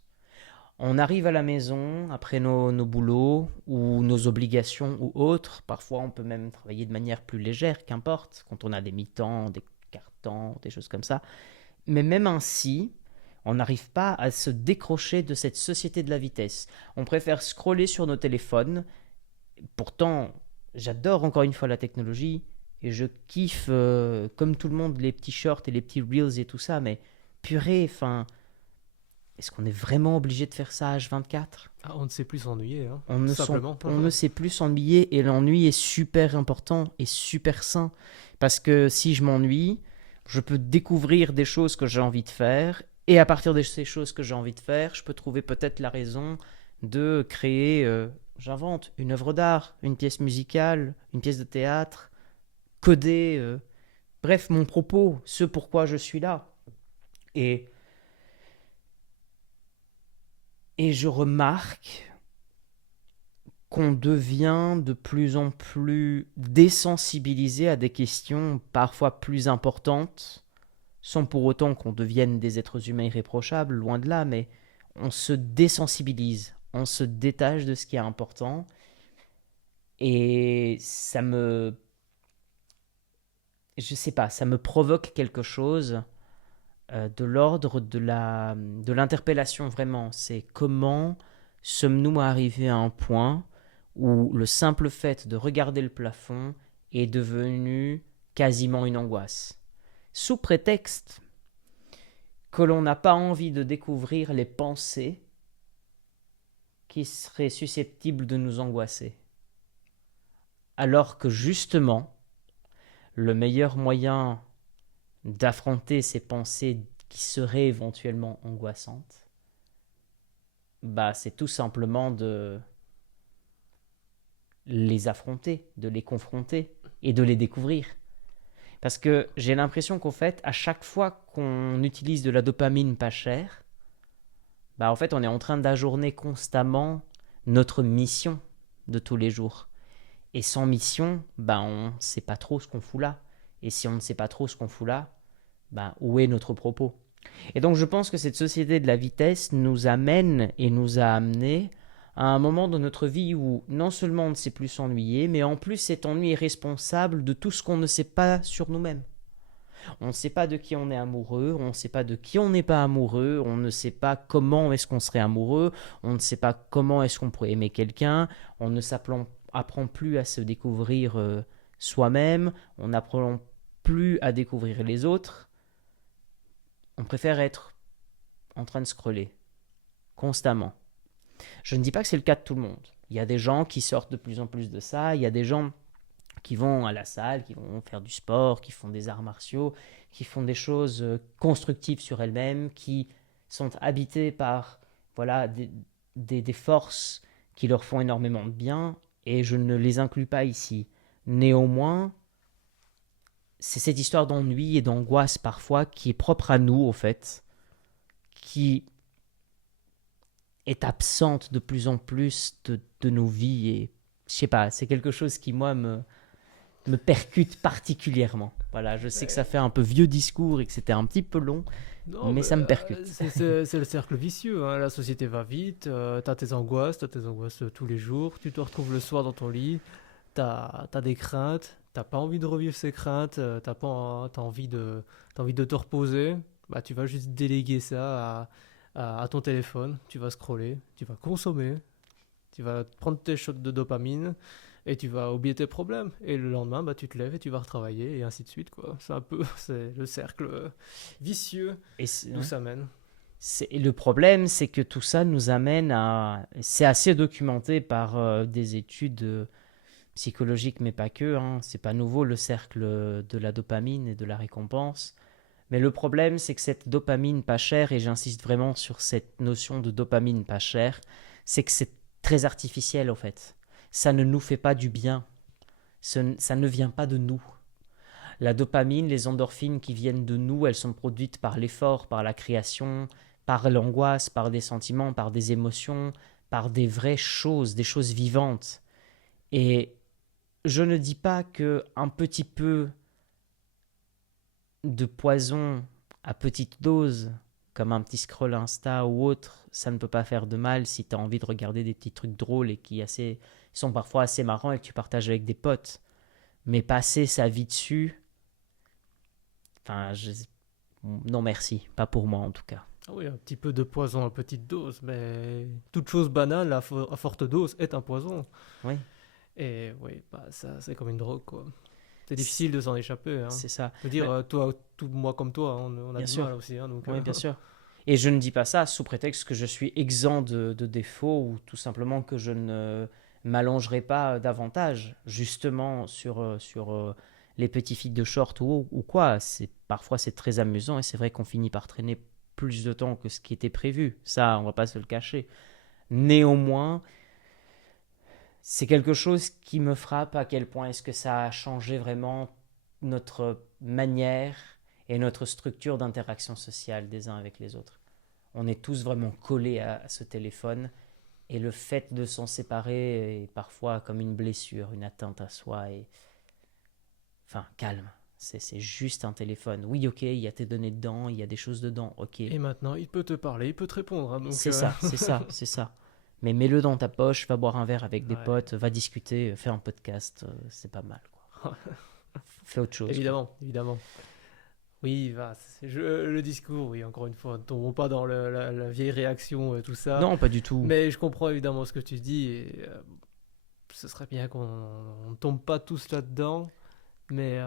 On arrive à la maison après nos boulots ou nos obligations ou autres. Parfois, on peut même travailler de manière plus légère, qu'importe, quand on a des mi-temps, des quarts-temps, des choses comme ça. Mais même ainsi, on n'arrive pas à se décrocher de cette société de la vitesse. On préfère scroller sur nos téléphones. Pourtant, j'adore encore une fois la technologie et je kiffe, comme tout le monde, les petits shorts et les petits reels et tout ça, mais purée, enfin, est-ce qu'on est vraiment obligé de faire ça H24? Ah, on ne sait plus s'ennuyer, hein, On tout ne, simplement. on ne sait plus s'ennuyer et l'ennui est super important et super sain. Parce que si je m'ennuie, je peux découvrir des choses que j'ai envie de faire et à partir de ces choses que j'ai envie de faire, je peux trouver peut-être la raison de créer, j'invente, une œuvre d'art, une pièce musicale, une pièce de théâtre, coder, bref, mon propos, ce pourquoi je suis là. Et, et je remarque qu'on devient de plus en plus désensibilisé à des questions parfois plus importantes, sans pour autant qu'on devienne des êtres humains irréprochables, loin de là, mais on se désensibilise, on se détache de ce qui est important, et je sais pas, ça me provoque quelque chose de l'ordre de l'interpellation vraiment. C'est comment sommes-nous arrivés à un point où le simple fait de regarder le plafond est devenu quasiment une angoisse. Sous prétexte que l'on n'a pas envie de découvrir les pensées qui seraient susceptibles de nous angoisser. Alors que justement, le meilleur moyen d'affronter ces pensées qui seraient éventuellement angoissantes, bah, c'est tout simplement de les affronter, de les confronter et de les découvrir. Parce que j'ai l'impression qu'en fait, à chaque fois qu'on utilise de la dopamine pas chère, bah en fait, on est en train d'ajourner constamment notre mission de tous les jours. Et sans mission, bah on ne sait pas trop ce qu'on fout là. Et si on ne sait pas trop ce qu'on fout là, bah où est notre propos? Et donc je pense que cette société de la vitesse nous amène et nous a amené à un moment de notre vie où non seulement on ne sait plus s'ennuyer, mais en plus cet ennui est responsable de tout ce qu'on ne sait pas sur nous-mêmes. On ne sait pas de qui on est amoureux, on ne sait pas de qui on n'est pas amoureux, on ne sait pas comment est-ce qu'on serait amoureux, on ne sait pas comment est-ce qu'on pourrait aimer quelqu'un, on ne apprend plus à se découvrir soi-même, on n'apprend plus à découvrir les autres, on préfère être en train de scroller constamment. Je ne dis pas que c'est le cas de tout le monde. Il y a des gens qui sortent de plus en plus de ça, il y a des gens qui vont à la salle, qui vont faire du sport, qui font des arts martiaux, qui font des choses constructives sur elles-mêmes, qui sont habités par voilà, des forces qui leur font énormément de bien, et je ne les inclus pas ici. Néanmoins, c'est cette histoire d'ennui et d'angoisse parfois qui est propre à nous, au fait, qui est absente de plus en plus de nos vies, et je sais pas, c'est quelque chose qui, moi, me percute particulièrement. Voilà, je sais que ça Mais fait un peu vieux discours et que c'était un petit peu long, non, mais mais ça me percute. c'est le cercle vicieux, hein. La société va vite, t'as tes angoisses tous les jours, tu te retrouves le soir dans ton lit, t'as des craintes, t'as pas envie de revivre ces craintes, t'as envie de te reposer, bah tu vas juste déléguer ça à ton téléphone, tu vas scroller, tu vas consommer, tu vas prendre tes shots de dopamine et tu vas oublier tes problèmes. Et le lendemain, bah, tu te lèves et tu vas retravailler et ainsi de suite, quoi. C'est un peu c'est le cercle vicieux Et d'où ça mène. le problème, c'est que tout ça nous amène à... C'est assez documenté par des études psychologiques, mais pas que. Hein. C'est pas nouveau le cercle de la dopamine et de la récompense. Mais le problème, c'est que cette dopamine pas chère, et j'insiste vraiment sur cette notion de dopamine pas chère, c'est que c'est très artificiel en fait. Ça ne nous fait pas du bien. Ça ne vient pas de nous. La dopamine, les endorphines qui viennent de nous, elles sont produites par l'effort, par la création, par l'angoisse, par des sentiments, par des émotions, par des vraies choses, des choses vivantes. Et je ne dis pas que un petit peu de poison à petite dose, comme un petit scroll Insta ou autre, ça ne peut pas faire de mal si tu as envie de regarder des petits trucs drôles et qui sont parfois assez marrants et que tu partages avec des potes. Mais passer sa vie dessus, enfin, non merci, pas pour moi en tout cas. Ah oui, un petit peu de poison à petite dose, mais toute chose banale à forte dose est un poison. Oui. Et oui, bah ça c'est comme une drogue, quoi. C'est difficile de s'en échapper, hein. C'est ça. Je veux dire, toi, moi comme toi, on a Bien du sûr. mal aussi, hein, donc, Oui, bien sûr. Et je ne dis pas ça sous prétexte que je suis exempt de défauts ou tout simplement que je ne m'allongerai pas davantage, justement sur les petits feeds de short ou quoi. Parfois c'est très amusant et c'est vrai qu'on finit par traîner plus de temps que ce qui était prévu. Ça, on va pas se le cacher. Néanmoins, c'est quelque chose qui me frappe à quel point est-ce que ça a changé vraiment notre manière et notre structure d'interaction sociale des uns avec les autres. On est tous vraiment collés à ce téléphone et le fait de s'en séparer est parfois comme une blessure, une atteinte à soi. Et... Enfin, calme, c'est juste un téléphone. Oui, ok, il y a tes données dedans, il y a des choses dedans, ok. et maintenant, il peut te parler, il peut te répondre, hein, donc, C'est ça, c'est ça, c'est ça. Mais mets-le dans ta poche, va boire un verre avec des ouais. potes, va discuter, fais un podcast, c'est pas mal, quoi. Fais autre chose, quoi. Évidemment, évidemment. Oui, le discours, oui, encore une fois, ne tombons pas dans la vieille réaction, tout ça. Non, pas du tout. Mais je comprends évidemment ce que tu dis et ce serait bien qu'on ne tombe pas tous là-dedans. Mais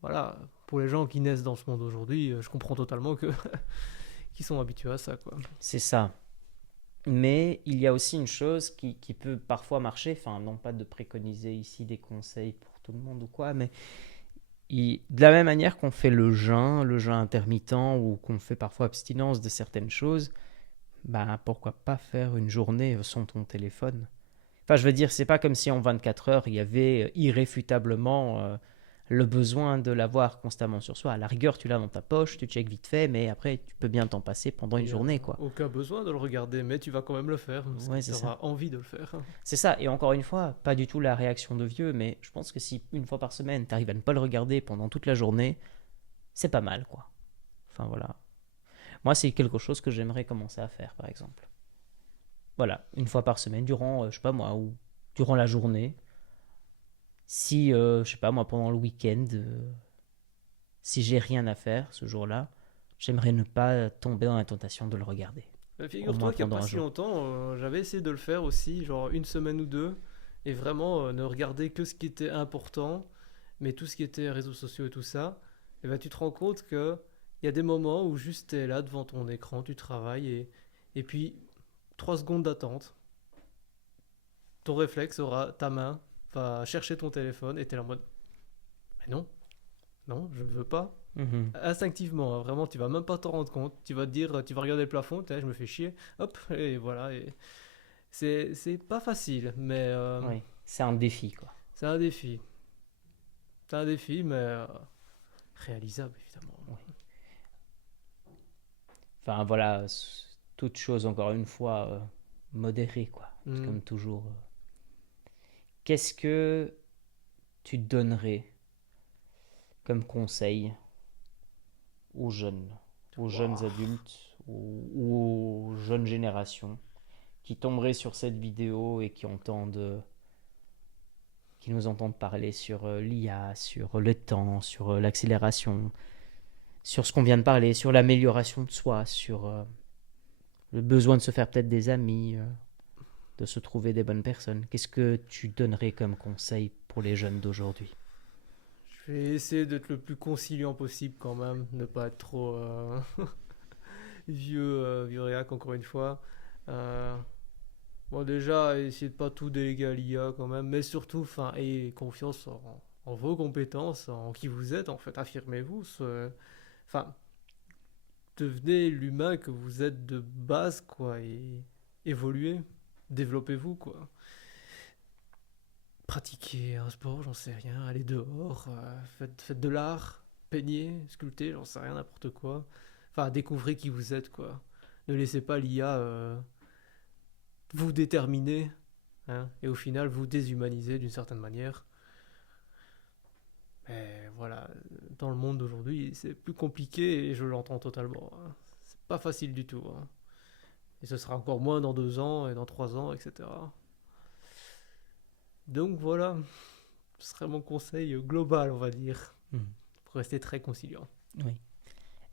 voilà, pour les gens qui naissent dans ce monde aujourd'hui, je comprends totalement que qu'ils sont habitués à ça, quoi. C'est ça. Mais il y a aussi une chose qui peut parfois marcher, enfin non pas de préconiser ici des conseils pour tout le monde ou quoi, mais de la même manière qu'on fait le jeûne intermittent ou qu'on fait parfois abstinence de certaines choses, bah pourquoi pas faire une journée sans ton téléphone. Enfin je veux dire, c'est pas comme si en 24 heures il y avait irréfutablement le besoin de l'avoir constamment sur soi. À la rigueur, tu l'as dans ta poche, tu checkes vite fait, mais après tu peux bien t'en passer pendant une Et journée, quoi. aucun besoin de le regarder, mais tu vas quand même le faire, parce Ouais, que c'est tu ça. auras envie de le faire. C'est ça, et encore une fois, pas du tout la réaction de vieux, mais je pense que si une fois par semaine, tu arrives à ne pas le regarder pendant toute la journée, c'est pas mal, quoi. Enfin voilà. Moi, c'est quelque chose que j'aimerais commencer à faire, par exemple. Voilà, une fois par semaine, durant, je sais pas moi, ou durant la journée. Si, je sais pas moi, pendant le week-end, si j'ai rien à faire ce jour-là, j'aimerais ne pas tomber dans la tentation de le regarder. Au moins Figure-toi qu'il n'y a pendant pas un si jour. longtemps, j'avais essayé de le faire aussi, genre une semaine ou deux, et vraiment ne regarder que ce qui était important, mais tout ce qui était réseaux sociaux et tout ça, et ben tu te rends compte que il y a des moments où juste tu es là devant ton écran, tu travailles, et puis 3 secondes d'attente, ton réflexe aura ta main, va chercher ton téléphone, et tu es là en mode, mais non, non, je ne veux pas. Mhm. Instinctivement, hein, vraiment, tu vas même pas t'en rendre compte. Tu vas te dire, tu vas regarder le plafond, je me fais chier, hop, et voilà. Et c'est pas facile, mais Oui, c'est un défi, quoi. c'est un défi. C'est un défi, mais réalisable, évidemment. Oui. Enfin voilà, toute chose, encore une fois, modérée, quoi. Hmm. Comme toujours. Qu'est-ce que tu donnerais comme conseil aux jeunes Waouh. adultes ou aux jeunes générations qui tomberaient sur cette vidéo et qui nous entendent parler sur l'IA, sur le temps, sur l'accélération, sur ce qu'on vient de parler, sur l'amélioration de soi, sur le besoin de se faire peut-être des amis, de se trouver des bonnes personnes. Qu'est-ce que tu donnerais comme conseil pour les jeunes d'aujourd'hui? Je vais essayer d'être le plus conciliant possible quand même, ne pas être trop vieux réac encore une fois. Euh, bon déjà, essayer de pas tout déléguer à l'IA quand même, mais surtout, enfin, ayez confiance en vos compétences, en qui vous êtes en fait, affirmez-vous. Enfin, devenez l'humain que vous êtes de base, quoi, et évoluez, développez-vous, quoi. Pratiquez un sport, j'en sais rien, allez dehors, faites de l'art, peignez, sculptez, j'en sais rien, n'importe quoi. Enfin, découvrez qui vous êtes, quoi. Ne laissez pas l'IA vous déterminer, hein, et au final vous déshumaniser d'une certaine manière. Mais voilà, dans le monde d'aujourd'hui, c'est plus compliqué et je l'entends totalement, hein. C'est pas facile du tout, hein. Et ce sera encore moins dans 2 ans et dans 3 ans, etc. Donc voilà, ce serait mon conseil global, on va dire, Mhm. pour rester très conciliant. Oui.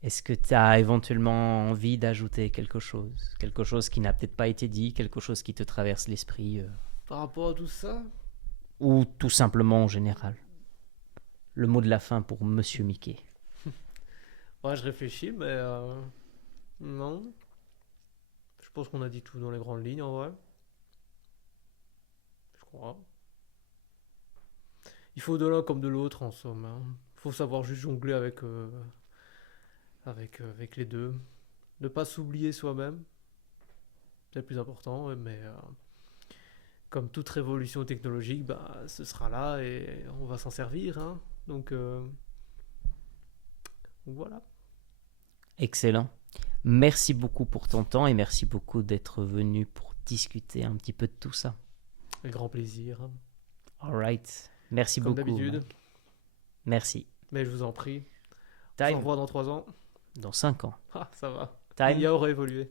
Est-ce que tu as éventuellement envie d'ajouter quelque chose qui n'a peut-être pas été dit, quelque chose qui te traverse l'esprit, Par rapport à tout ça, ou tout simplement en général? le mot de la fin pour Monsieur Mickey. Ouais, je réfléchis, mais non. Je pense qu'on a dit tout dans les grandes lignes en vrai. Je crois. Il faut de l'un comme de l'autre en somme, hein. Faut savoir juste jongler avec les deux. Ne pas s'oublier soi-même, c'est le plus important, ouais, mais comme toute révolution technologique, bah, ce sera là et on va s'en servir, hein. Donc voilà. Excellent. Merci beaucoup pour ton temps et merci beaucoup d'être venu pour discuter un petit peu de tout ça. Avec grand plaisir, hein. All right. Merci Comme beaucoup, d'habitude. Mike. Merci. Mais je vous en prie. On se Time, revoit dans 3 ans. dans 5 ans. Ah, ça va. Time. L'IA aurait évolué.